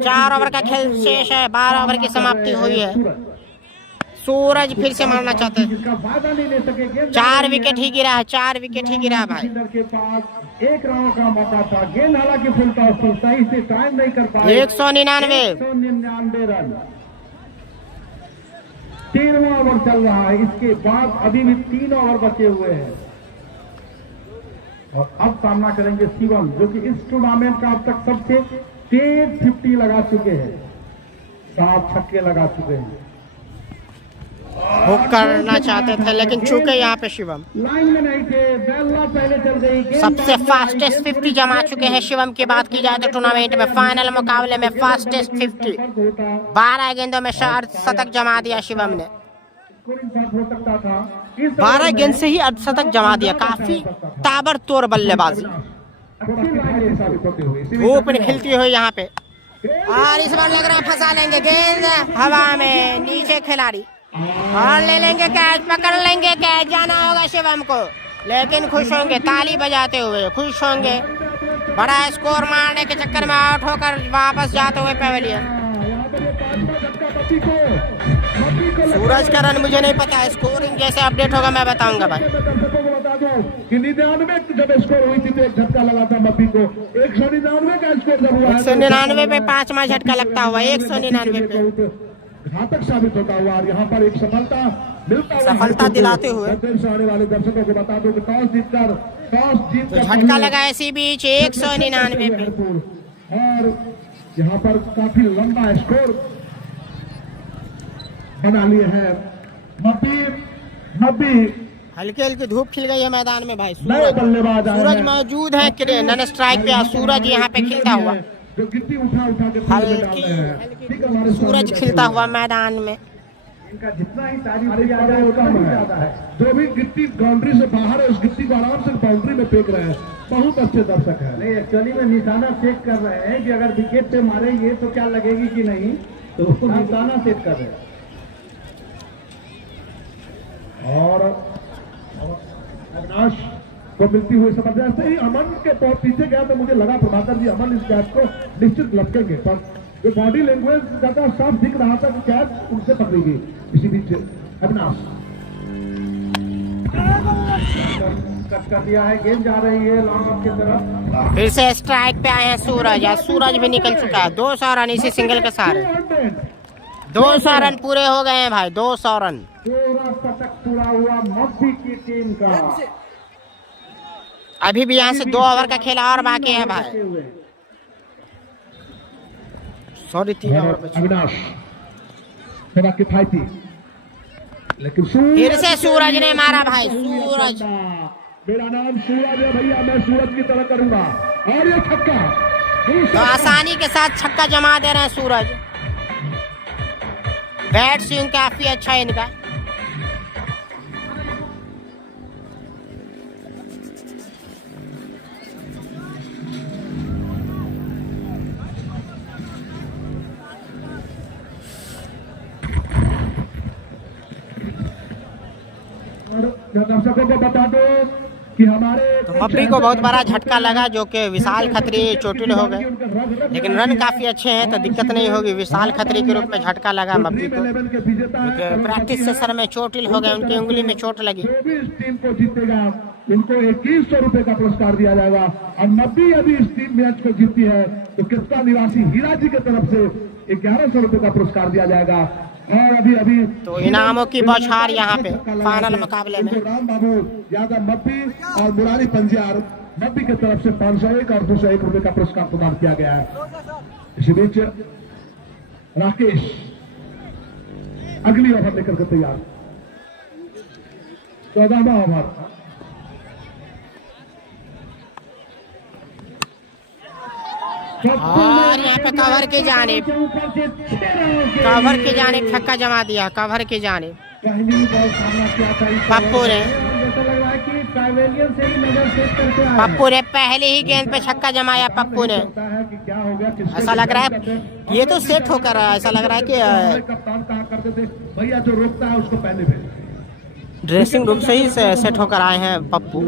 4 ओवर का खेल शेष है, 12 ओवर की समाप्ति हुई है। सूरज फिर से मारना चाहते हैं, 4 विकेट ही गिरा है, 4 विकेट ही गिरा है भाई। के पास 1 रन का मौका था, गेंद हालांकि फुल टॉस थी, सही से टाइम नहीं कर पाए। 199 रन, 13वां ओवर चल रहा है, इसके बाद अभी भी 3 ओवर बचे हुए हैं। और अब सामना करेंगे शिवम, जो कि इस टूर्नामेंट का अब तक सबसे तेज 50 लगा चुके हैं, 7 छक्के लगा चुके हैं। वो करना चाहते थे लेकिन चूके यहाँ पे शिवम लाइन में नहीं थे, बेल्ला पहले चल गई। सबसे फास्टेस्ट 50 जमा चुके हैं शिवम की बात की जाए तो टूर्नामेंट में फाइनल मुकाबले में फास्टेस्ट 50, 12 गेंदों में शतक जमा दिया शिवम ने। 12 गेंद से ही अर्धशतक जमा दिया, काफी ताबड़तोड़ बल्लेबाजी, धूप खिलती हुई यहाँ पे। और इस बार लग रहा है फंसा लेंगे, गेंद हवा में, नीचे खिलाड़ी, और ले लेंगे कैच, पकड़ लेंगे कैच, जाना होगा शिवम को, लेकिन खुश होंगे, ताली बजाते हुए खुश होंगे। बड़ा स्कोर मारने के चक्कर में आउट होकर वापस जाते हुए पवेलियन। सूरज का रन मुझे नहीं पता, स्कोरिंग जैसे अपडेट होगा मैं बताऊंगा भाई। कि 99 जब स्कोर हुई थी तो एक झटका लगा था मप्पी को, 199 का स्कोर जब हुआ 199 पे 5वां झटका लगता हुआ, 199 पे घातक साबित होता हुआ। और यहाँ पर एक सफलता मिलता हुआ, सफलता दिलाते हुए आने वाले दर्शकों को बता दो कि टॉस जीत तो झटका लगा इसी बीच 199 पे, और यहाँ पर काफी लंबा स्कोर बना लिए हैं मप्पी। हल्की हल्की धूप खिल गई है मैदान में भाई। नए बल्लेबाज आए सूरज हैं। मौजूद है नन स्ट्राइक पे, सूरज यहाँ पे खिलता हुआ, जो गिट्टी उठा के हल्की हल्की सूरज खिलता हुआ मैदान में। इनका जितना ही तारीफ किया जाए उतना ही ज्यादा है। जो भी गिट्टी बाउंड्री से बाहर है उस गिट्टी को आराम से बाउंड्री में फेंक रहे हैं, बहुत अच्छे दर्शक है। नहीं, एक्चुअली में निशाना सेट कर रहे हैं कि अगर विकेट पे मारेंगे तो क्या लगेगी कि नहीं, तो निशाना सेट कर रहे हैं। और अविनाश को मिलती हुई समझ, जैसे ही अमन के बहुत पीछे गया तो मुझे लगा प्रभाकर जी अमन इस कैच को निश्चित लटकेंगे, पर जो बॉडी लैंग्वेज ज्यादा साफ दिख रहा था कि कैच उनसे पकड़ी गई। इसी बीच अविनाश कट कर दिया है, गेंद जा रही है लॉन्ग ऑफ की तरफ। फिर से स्ट्राइक पे आए हैं सूरज, या सूरज भी निकल चुका है। 200 रन इसी सिंगल के सारे, 200 रन पूरे हो गए हैं भाई, 200 रन। पूरा शतक पूरा हुआ मप्पी की टीम का। अभी भी यहाँ से 2 ओवर का खेल और बाकी है भाई, सॉरी 3 ओवर बचे। अविनाश थोड़ा किफायती, लेकिन फिर से सूरज ने मारा भाई, सूरज मेरा नाम सूरज है भैया, मैं सूरज की तरह करूंगा। और ये छक्का तो आसानी के साथ छक्का जमा दे रहे हैं सूरज। बैट स्विंग काफी अच्छा है इनका। दर्शकों को बता दो कि हमारे तो मप्पी को बहुत बड़ा झटका लगा, जो कि विशाल खत्री चोटिल हो गए, लेकिन रन काफी अच्छे हैं तो दिक्कत नहीं होगी। विशाल खत्री के रूप में झटका लगा मप्पी को, क्योंकि प्रैक्टिस सेशन में चोटिल हो गए, उनकी उंगली में चोट लगी। जो भी इस टीम को जीतेगा उनको 2100 रुपए का पुरस्कार दिया जाएगा। और मप्पी यदि इस टीम मैच को जीतती है तो किस्ता निवासी हीरा जी की तरफ से 1100 रुपए का पुरस्कार दिया जाएगा। और अभी तो इनामों की बौछार यहाँ पे फाइनल मुकाबले में। राम बाबू यादव मप्पी और मुरारी पंजार मप्पी की तरफ से 501 और 201 रुपए का पुरस्कार प्रदान किया गया है। इसी बीच राकेश अगली ओवर लेकर के तैयार, 14वां ओवर। और यहाँ पे कवर की जानिब छक्का जमा दिया, कवर की जानिब पप्पू ने पहले ही गेंद पे छक्का जमाया। पप्पू ने ऐसा लग रहा है ये तो सेट होकर ऐसा लग रहा है कि कप्तान कहा करते थे भैया जो रोकता है उसको पहले भेज। ड्रेसिंग रूम से ही सेट होकर आए हैं पप्पू।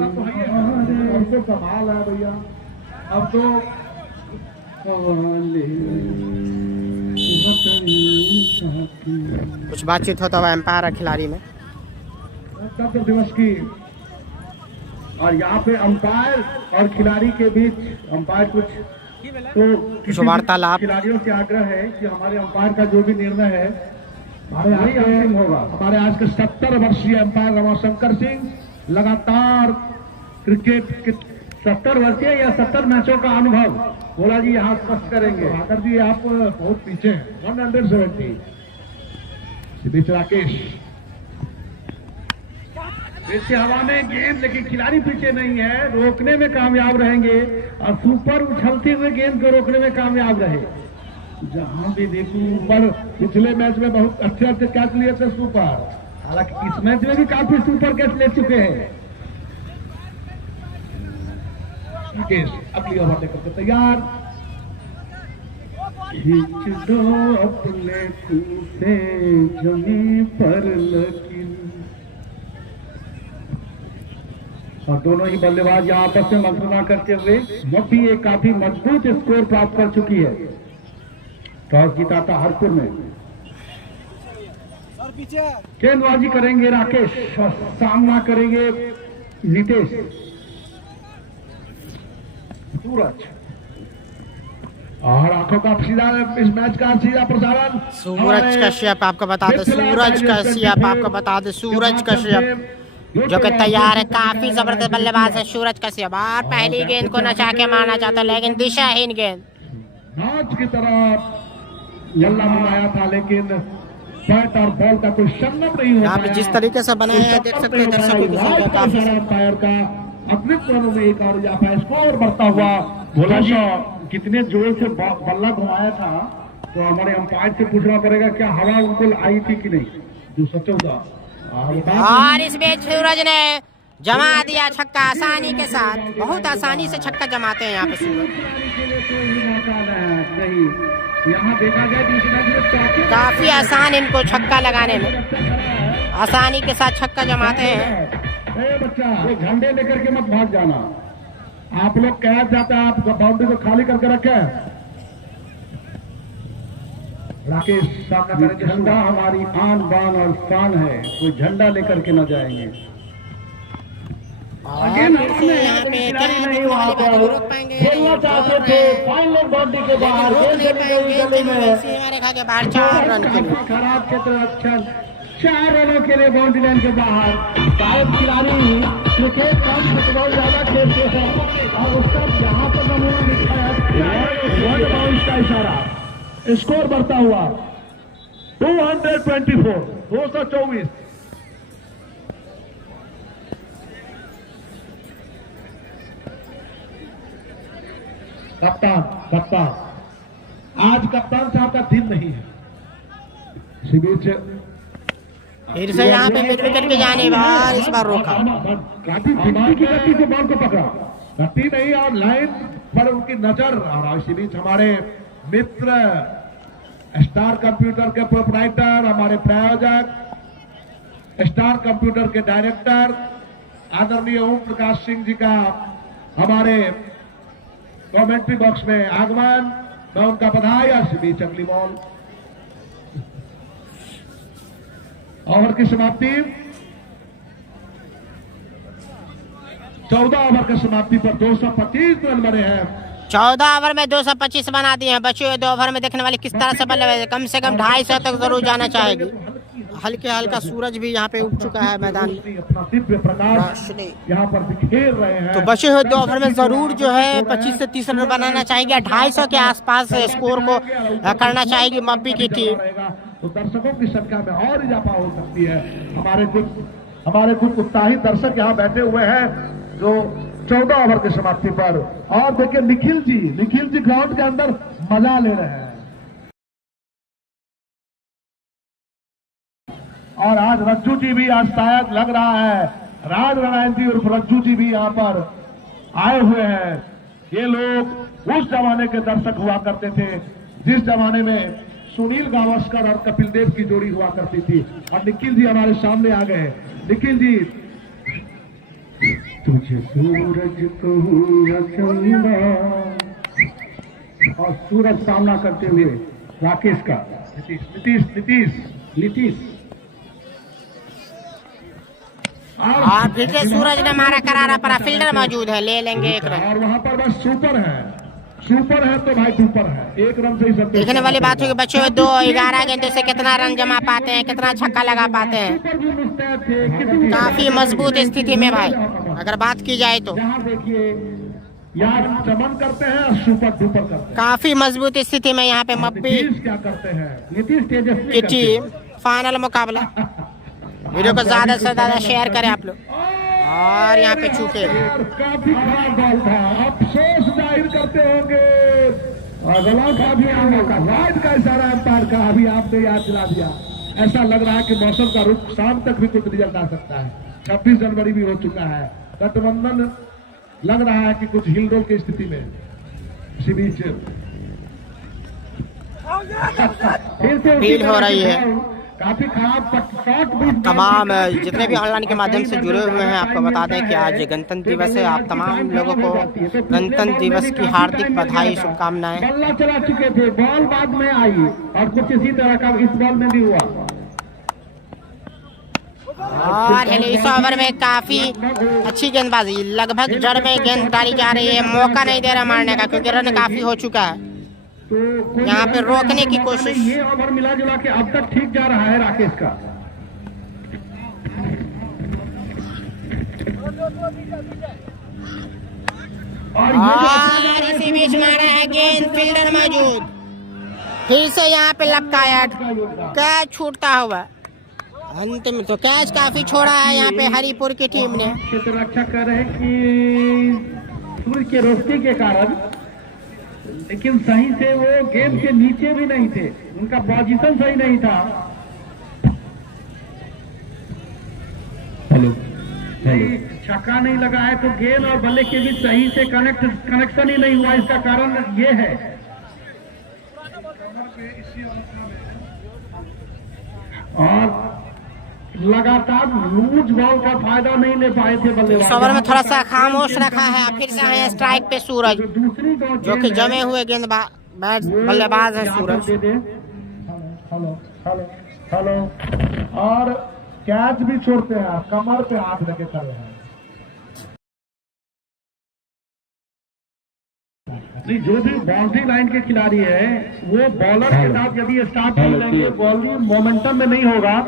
कमाल है भैया। अब तो कुछ बातचीत होता हुआ एम्पायर और खिलाड़ी में। गणतंत्र दिवस की और यहाँ पे अंपायर और खिलाड़ी के बीच अंपायर कुछ वार्तालाप। खिलाड़ियों से आग्रह है कि हमारे अंपायर का जो भी निर्णय है हमारे अंतिम होगा। हमारे आज के 70 वर्षीय अंपायर रमाशंकर सिंह लगातार क्रिकेट के 70 वर्षीय या 70 मैचों का अनुभव बोला जी यहाँ स्पष्ट करेंगे। आकर जी आप बहुत पीछे हैं, 170। बीच राकेश वैसे हवा में गेंद, लेकिन खिलाड़ी पीछे नहीं है, रोकने में कामयाब रहेंगे और सुपर उछलते हुए गेंद को रोकने में कामयाब रहे। जहां भी देखूं ऊपर, पिछले मैच में बहुत अच्छे अच्छे कैच लिए थे सुपर, हालांकि इस मैच में भी काफी सुपर कैच ले चुके हैं। अगली ओवर लेकर तैयार, खींच दो अपने से जमीन पर लकीर। और दोनों ही बल्लेबाज यहाँ आपस में मंत्रणा करते हुए मप्पी एक काफी मजबूत स्कोर प्राप्त कर चुकी है। टॉस जीता था हरपुर में। गेंदबाजी करेंगे राकेश और सामना करेंगे नितेश। सूरज और आंखों का सीधा इस मैच का सीधा प्रसारण सूरज कश्यप आपको बता दे, सूरज कश्यप आपको बता दे, सूरज कश्यप जो कि तैयार है। काफी जबरदस्त बल्लेबाज है सूरज कश्यप। और पहली गेंद को नचा के मारना चाहता है, लेकिन दिशाहीन गेंद नाच की तरह जल्ला बनाया था, लेकिन बैट और बॉल का कोई संगम नहीं होता। आप जिस तरीके से बनाया है देख सकते हैं दर्शकों की संख्या काफी अंपायर का अपने कोनों में एक और इजाफा, स्कोर बढ़ता हुआ। भोला जी कितने जोर से बल्ला घुमाया था, तो हमारे अंपायर से पूछना पड़ेगा क्या हवा उनको आई थी कि नहीं। 214 और इस बीच सूरज ने जमा दिया छक्का आसानी के साथ। बहुत आसानी से छक्का जमाते हैं यहाँ पे सूरज। यहाँ देखा जाए काफी आसान इनको छक्का लगाने में, आसानी के साथ छक्का जमाते हैं। बच्चा ये झंडे लेकर के मत भाग जाना, आप लोग कैद जाता है, आप बाउंड्री को खाली करके रखे। राकेश सामने झंडा हमारी आन बान और शान है, कोई झंडा लेकर के न जाएंगे। यहाँ पे खेलना चाहते थे फाइनल बाउंड्री के बाहर, रेखा के बाहर 4 रन के लिए। खराब क्षेत्र रक्षण 4 रनों के लिए बाउंड्री लाइन के बाहर। शायद खिलाड़ी क्रिकेट कम फुटबॉल ज्यादा खेलते हैं और उसका जहां पर नमूना लिखा है का इशारा। स्कोर बढ़ता हुआ 224। कप्तान आज कप्तान साहब का दिन नहीं है। इसी बीच फिर से यहाँ पे मिड विकेट के जाने बार इस बार रोका। काफी दिमाग की गति से बॉल को पकड़ा, गति नहीं और लाइन पर उनकी नजर। और इसी बीच हमारे मित्र स्टार कंप्यूटर के प्रोपराइटर, हमारे प्रायोजक, स्टार कंप्यूटर के डायरेक्टर आदरणीय ओम प्रकाश सिंह जी का हमारे कमेंट्री बॉक्स में आगमन, मैं उनका बधाई। इसी बीच अगली बॉल, ओवर की समाप्ति 14 ओवर की समाप्ति पर 225 रन बने हैं। 14 ओवर में 225 बना दिए हैं। बचे हुए 2 ओवर में देखने वाले किस तरह से बल्लेबाज कम से कम 250 तक जरूर जाना चाहेगी। हल्के हल्का सूरज भी यहाँ पे उग चुका है मैदान में, अपना दिव्य प्रकाश यहाँ पर बिखेर रहे हैं। तो बचे हुए 2 ओवर में जरूर जो है 25 से 30 रन बनाना चाहेगी। 250 के आसपास स्कोर को करना चाहेगी मप्पी की टीम। तो दर्शकों की संख्या में और इजाफा हो सकती है। हमारे कुछ उत्साही दर्शक यहाँ बैठे हुए हैं जो 14 ओवर की समाप्ति पर। और देखिए निखिल जी ग्राउंड के अंदर मजा ले रहे हैं। और आज रज्जू जी भी आज शायद लग रहा है राज नारायण जी और रज्जू जी भी यहाँ पर आए हुए हैं। ये लोग उस जमाने के दर्शक हुआ करते थे जिस जमाने में सुनील गावस्कर और कपिल देव की जोड़ी हुआ करती थी। और निखिल जी हमारे सामने आ गए हैं। निखिल जी, तुझे सूरज कहूंगा चंदा, और सूरज सामना करते हुए राकेश का नीतीश और फिर से सूरज ने मारा करारा पड़ा। फील्डर मौजूद है, ले लेंगे 1 रन। और वहां पर बस सुपर है तो भाई सुपर है। 1 रन से ही सब देखने वाली बात है कि बच्चों 11 गेंदों से कितना रन जमा पाते हैं, कितना छक्का लगा पाते हैं। काफी मजबूत स्थिति में भाई अगर बात की जाए तो यहाँ देखिए यार चमन करते हैं, सुपर डुपर करते हैं। काफी मजबूत स्थिति में यहाँ पे मप्पी क्या करते हैं नीतीश तेजस्वी की टीम। फाइनल मुकाबला, वीडियो को ज्यादा से ज्यादा शेयर करें आप लोग। और यहाँ पे चूके काफी खराब बॉल था, अफसोस जाहिर करते होंगे। और गलत अभी राइट का इशारा अंपायर का अभी आपने याद दिला दिया। ऐसा लग रहा है कि मौसम का रुख शाम तक भी कुछ रिजल्ट आ सकता है। 26 जनवरी भी हो चुका है। गठबंधन लग रहा है कि कुछ हिलडोल की स्थिति में। इसी बीच फील हो रही है। काफी खराब तमाम जितने भी ऑनलाइन के माध्यम से जुड़े हुए हैं आपको बता दें कि आज गणतंत्र दिवस है। आप तमाम लोगों को गणतंत्र दिवस की हार्दिक बधाई, शुभकामनाएं। बल्ला चला चुके थे, बॉल बाद में आई और कुछ इसी तरह का इस बॉल में भी हुआ। और इस ओवर में काफी अच्छी गेंदबाजी, लगभग जड़ में गेंद डाली जा रही है। मौका नहीं दे रहा मारने का क्योंकि रन काफी हो चुका है। तो यहाँ पे रोकने की कोशिश। ये ओवर मिला जुला के अब तक ठीक जा रहा है राकेश का। और इसी बीच मारा है गेंद, फील्डर मौजूद। फिर से यहाँ पे लपकाया, कैच छूटता हुआ। अंतिम तो कैच काफी छोड़ा है यहाँ पे हरिपुर की टीम ने। क्षेत्र रक्षा कर रहे कि सूर्य के रोशनी के कारण, लेकिन सही से वो गेंद के नीचे भी नहीं थे, उनका पोजीशन सही नहीं था। हेलो छक्का नहीं लगा है तो गेंद और बल्ले के बीच सही से कनेक्शन ही नहीं हुआ। इसका कारण ये है। और लगातार लूज बॉल का फायदा नहीं ले पाए थे बल्लेबाज। इस ओवर में थोड़ा सा खामोश रखा है। फिर से है स्ट्राइक पे सूरज, जो कि जमे हुए गेंदबाज बल्लेबाज है सूरज। हेलो और कैच भी छोड़ते हैं, कमर पे हाथ रखे कर रहे हैं। नहीं, जो भी बाउंड्री लाइन के खिलाड़ी है वो बॉलर के साथ यदि स्टार्ट नहीं लेंगे, बॉलिंग मोमेंटम में नहीं होगा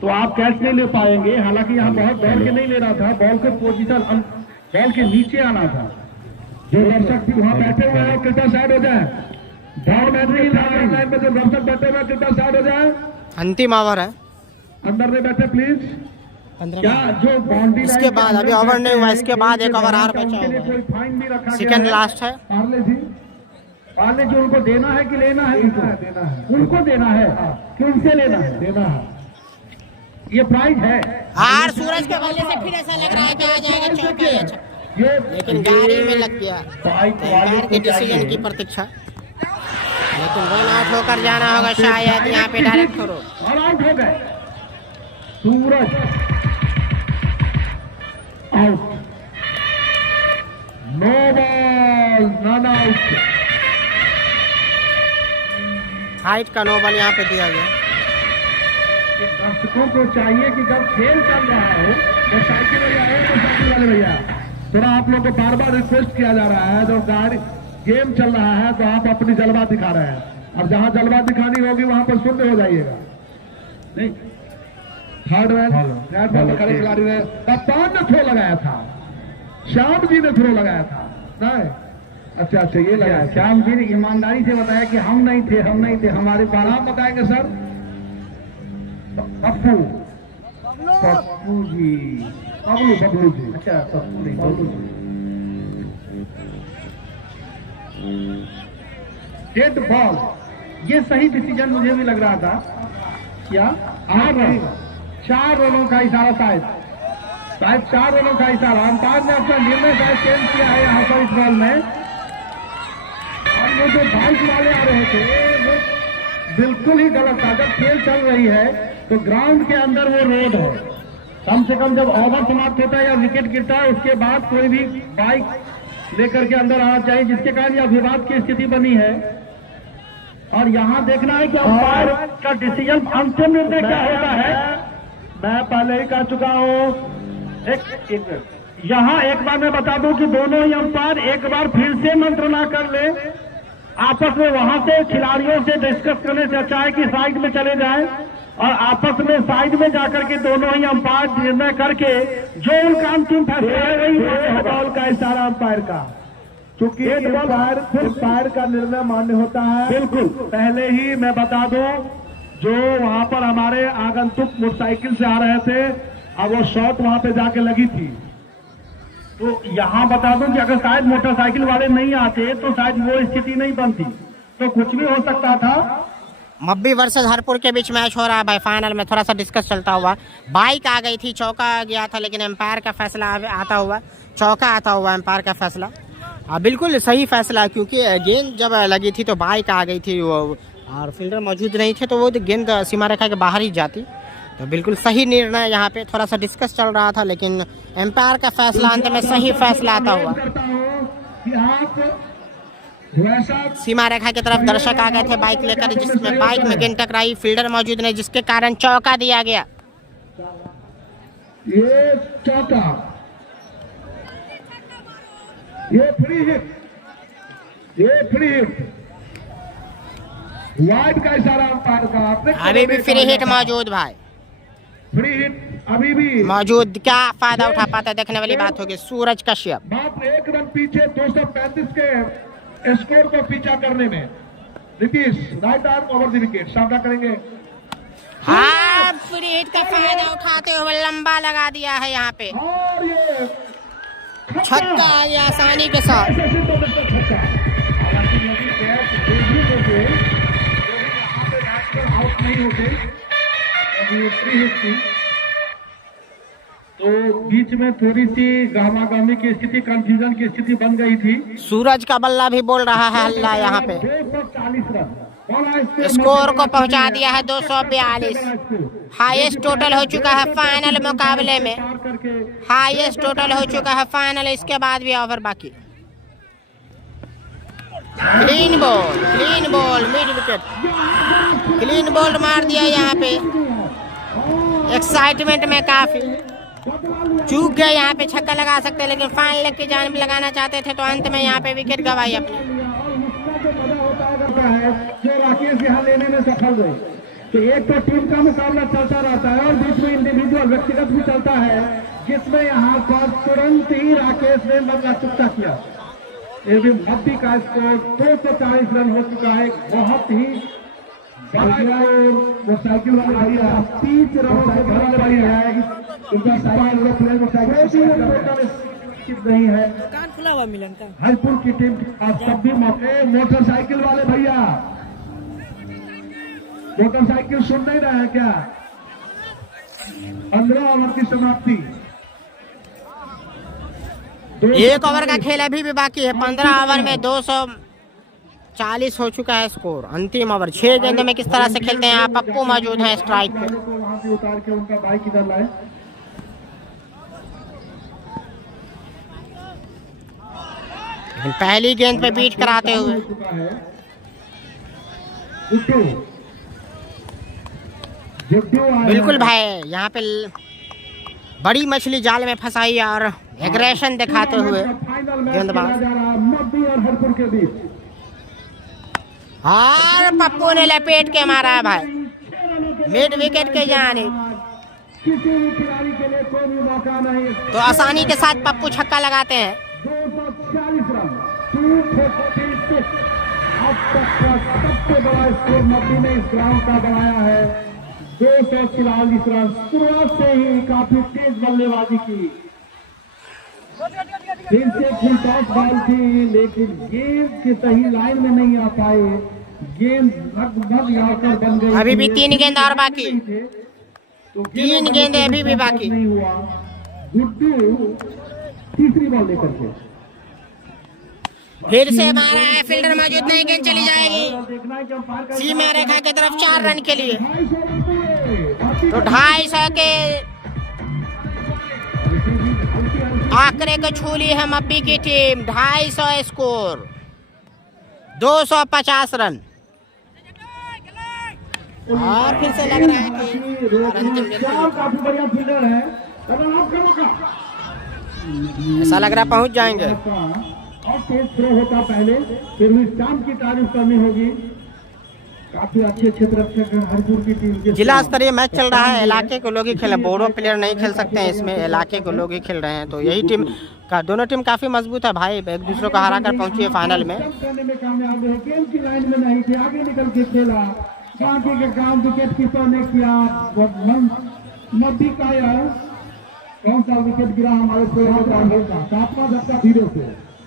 तो आप कैच नहीं ले पाएंगे। हालांकि यहाँ बहुत दौड़ के नहीं ले रहा था, बॉल के पोजीशन बॉल के नीचे आना था। जो दर्शक भी वहाँ बैठे हुए हैं कृपया साइड हो जाए। बॉल लाइन में जो दर्शक बैठे हुए कृपया साइड हो जाए। अंतिम ओवर है, अंदर नहीं बैठे प्लीज। क्या जो बाउंड्री इसके बाद अभी ओवर नहीं हुआ, इसके बाद एक ओवर और बचा हुआ है। सेकंड लास्ट है। मान लीजिए उनको देना है कि लेना है? देना है। उनको देना है कि उनसे लेना है? देना है। ये प्राइज है। और सूरज के बल्ले से फिर ऐसा लग रहा है कि आ जाएगा चौका या छक्का, ये लेकिन गाड़ी में लग गया। एम्पायर के डिसीजन की प्रतीक्षा, लेकिन रन आउट होकर जाना होगा शायद यहाँ पे डायरेक्ट थ्रो। और आउट हो गए। Suraj out. No ball, non out. Height का नो बॉल यहाँ पे दिया गया। दर्शकों को चाहिए कि जब खेल चल रहा हो तो साइकिल भैया है तो साइकिल वाले भैया, थोड़ा आप लोग को बार बार रिक्वेस्ट किया जा रहा है, जब गाड़ी गेम चल रहा है तो आप अपनी जलवा दिखा रहे हैं, और जहां जलवा दिखानी होगी वहां पर शून्य हो जाइएगा। नहीं, थर्ड मैन खड़े खिलाड़ी ने कप्तान ने थ्रो लगाया था, श्याम जी ने थ्रो लगाया था। नहीं, अच्छा ये लगाया। श्याम जी ने ईमानदारी से बताया कि हम नहीं थे, हमारे नाम बताएंगे सर? पप्पू जी। बबलू जी। अच्छा, पप्पू नहीं, बबलू जी। डेड बॉल, ये सही डिसीजन मुझे भी लग रहा था। क्या 4 रनों का इशारा? शायद 4 रनों का इशारा। अंपायर ने अपना निर्णय शायद चेंज किया है यहाँ पर इस बॉल में। और वो जो बाइक वाले आ रहे थे वो बिल्कुल ही गलत था। जब खेल चल रही है तो ग्राउंड के अंदर वो रोड है, कम से कम जब ओवर समाप्त होता है या विकेट गिरता है उसके बाद कोई भी बाइक लेकर के अंदर आना चाहिए, जिसके कारण यह विवाद की स्थिति बनी है। और यहाँ देखना है कि अंपायर का डिसीजन, अंतिम निर्णय क्या होता है। मैं पहले ही कह चुका हूँ। यहाँ एक बार मैं बता दूं कि दोनों ही अंपायर एक बार फिर से मंत्रणा कर ले, आपस में वहां से खिलाड़ियों से डिस्कस करने से अच्छा है कि साइड में चले जाएं और आपस में साइड में जाकर के दोनों ही अंपायर निर्णय करके जो उनका अंतिम फैसला है वही बॉल का इशारा अंपायर का, क्योंकि अंपायर का निर्णय मान्य होता है। बिल्कुल, पहले ही मैं बता दूं, जो वहां पर हमारे आगंतुक मोटरसाइकिल से आ रहे थे, अब वो शॉट वहां पे जाके लगी थी। तो यहां बता दूं कि अगर शायद मोटरसाइकिल वाले नहीं आते तो शायद वो स्थिति नहीं बनती, तो कुछ भी हो सकता था। मब्बी वर्सेस हरपुर के बीच मैच हो रहा है भाई। फाइनल में थोड़ा सा डिस्कस चलता हुआ, बाइक आ गई थी, चौका आ गया था, लेकिन एम्पायर का फैसला आता हुआ, चौका आता हुआ एम्पायर का फैसला। बिल्कुल सही फैसला, क्योंकि गेंद जब लगी थी तो बाइक आ गई थी वो, और फील्डर मौजूद नहीं थे तो वो गेंद सीमा रेखा के बाहर ही जाती। तो बिल्कुल सही निर्णय। यहाँ पे थोड़ा सा डिस्कस चल रहा था, लेकिन एम्पायर का फैसला अंत में सही फैसला आता हुआ। सीमा रेखा की तरफ दर्शक आ गए थे बाइक लेकर, जिसमें बाइक में गेंद टकराई, फील्डर मौजूद नहीं, जिसके कारण चौका दिया गया। ये चौका, ये फ्री हिट, वाइड का इशारा अंपायर का। अभी भी फ्री हिट मौजूद भाई, फ्री हिट अभी भी मौजूद। क्या फायदा उठा पाता है, देखने वाली बात होगी। सूरज कश्यप मात्र 1 रन पीछे 235 के स्कोर को पीछा करने में। Nitish right arm over the wicket, सामना करेंगे। हाँ, फ्री हिट का फायदा उठाते हुए लंबा लगा दिया है यहाँ पे, और ये छक्का या आसानी के साथ। आउट नहीं होते, फ्री हिट थी, तो बीच में थोड़ी सी गामा-गामी की स्थिति, कंफ्यूजन की स्थिति बन गई थी। सूरज का बल्ला भी बोल रहा है हल्ला यहाँ पे। 240 रन स्कोर को पहुंचा दिया है 242। हाईएस्ट टोटल हो चुका है फाइनल मुकाबले में, हाईएस्ट टोटल हो चुका है फाइनल। इसके बाद भी ओवर बाकी। Clean ball mid wicket, clean ball मार दिया यहाँ पे। एक्साइटमेंट में काफी चूक गए, यहाँ पे छक्का लगा सकते, लेकिन फाइनल लेग की जान भी लगाना चाहते थे, तो अंत में यहाँ पे विकेट गवाई अपने। जो राकेश यहाँ लेने में सफल हुए, तो एक तो टीम का मुकाबला चलता रहता है और बीच में इंडिविजुअल व्यक्तिगत भी चलता है, जिसमें यहाँ पर तुरंत ही राकेश ने मौका चुकता किया। ये भी मब्बी का स्कोर 240 रन हो चुका है। बहुत ही मोटरसाइकिल वाली 30 रनों से भरा पड़ी है। निश्चित नहीं है। दुकान खुला हुआ मिलन का। हरपुर की टीम आज सब भी मौके। मोटरसाइकिल वाले भैया, मोटरसाइकिल सुन नहीं रहे हैं क्या? 15 ओवर की समाप्ति। एक ओवर का खेल अभी भी बाकी है। 15 ओवर में 240 हो चुका है स्कोर। अंतिम ओवर 6 गेंदों में किस तरह से खेलते हैं आप? पप्पू मौजूद है स्ट्राइक पे। वहां से उतार के उनका बाइक इधर लाए। पहली गेंद पे बीट कराते हुए बिल्कुल भाई, यहाँ पे बड़ी मछली जाल में फंसाई और एग्रेशन दिखाते हुए गेंदबाज। और पप्पू ने लपेट के मारा है भाई, मिड विकेट के जाने। तो आसानी के साथ पप्पू छक्का लगाते हैं। 240 रन, 246। अब तक का सबसे बड़ा स्कोर मध्य ने इस ग्राउंड का बनाया है। 244 रन। शुरुआत से ही काफी तेज बल्लेबाजी की। फिर से फुल टॉस बॉल थी, लेकिन गेंद के सही लाइन में नहीं आ पाए। गेंद लगभग यॉर्कर बन गई। अभी भी 3 गेंद और बाकी। तो 3 गेंदें अभी भी बाकी। नहीं हुआ। गुड्डू तीसरी बॉल लेकर के फिर से मारा है, फील्डर मौजूद नहीं, गेंद चली जाएगी सीमा रेखा की तरफ 4 रन के लिए। तो 250 के आंकड़े को छू ली है मप्पी की टीम। 250 score, 250 run. और फिर से लग रहा है कि काफी बढ़िया फील्डर है। ऐसा लग रहा है पहुंच जाएंगे। और तेज थ्रो होता पहले, फिर भी स्टाम्प की तारीफ करनी होगी। काफी अच्छे क्षेत्र हरपुर की टीम के जिला स्तरीय मैच चल रहा है। इलाके के लोग ही खेल, बोरो प्लेयर नहीं खेल सकते हैं इसमें, इलाके के लोग ही खेल रहे हैं। तो यही टीम का दोनों टीम काफी मजबूत है भाई, एक दूसरे को हरा कर पहुंची है फाइनल में। करने में कामयाब है। गेम की लाइन में नहीं थे, आगे निकल के खेला। बाकी के काम विकेट कीपर ने किया। नब्बी का यार कौन सा विकेट गिरा हमारे का? 7वां झटका धीरे से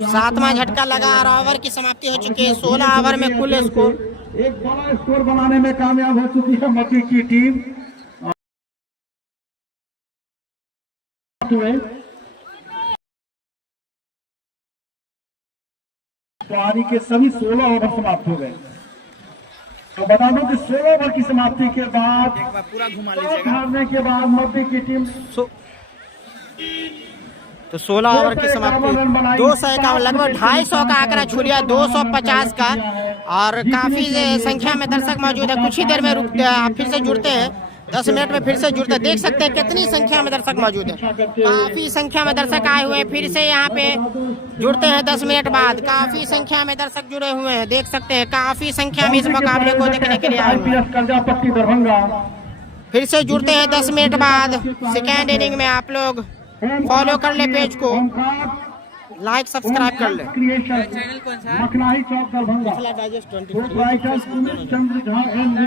7वां झटका लगा और ओवर की समाप्ति हो चुकी है। 16 ओवर में कुल स्कोर। एक बड़ा स्कोर बनाने में कामयाब हो चुकी है मक्की की टीम। पारी के सभी 16 ओवर समाप्त हो गए। तो बता दूं कि 16 ओवर की समाप्ति के बाद एक बार पूरा घुमा लीजिएगा। हारने के बाद मध्य की टीम तो 16 ओवर की समाप्ति 251, लगभग 250 का आंकड़ा छू लिया, 250 का। और काफी संख्या में दर्शक मौजूद है। कुछ ही देर में रुकते हैं, फिर से जुड़ते हैं। 10 मिनट में फिर से जुड़ते हैं। देख सकते हैं कितनी संख्या में दर्शक मौजूद है। काफी संख्या में दर्शक आए हुए हैं। फिर से यहाँ पे जुड़ते हैं 10 मिनट बाद। काफी संख्या में दर्शक जुड़े हुए हैं, देख सकते हैं। काफी संख्या में इस मुकाबले को देखने के लिए आए हुए हैं। फिर से जुड़ते हैं 10 मिनट बाद सेकेंड इनिंग में। आप लोग फॉलो कर ले पेज को, लाइक सब्सक्राइब कर ले। चैनल कौन सा? Makhnahi Chowk Darbhanga. Digest 20। Writer Chandra Jha and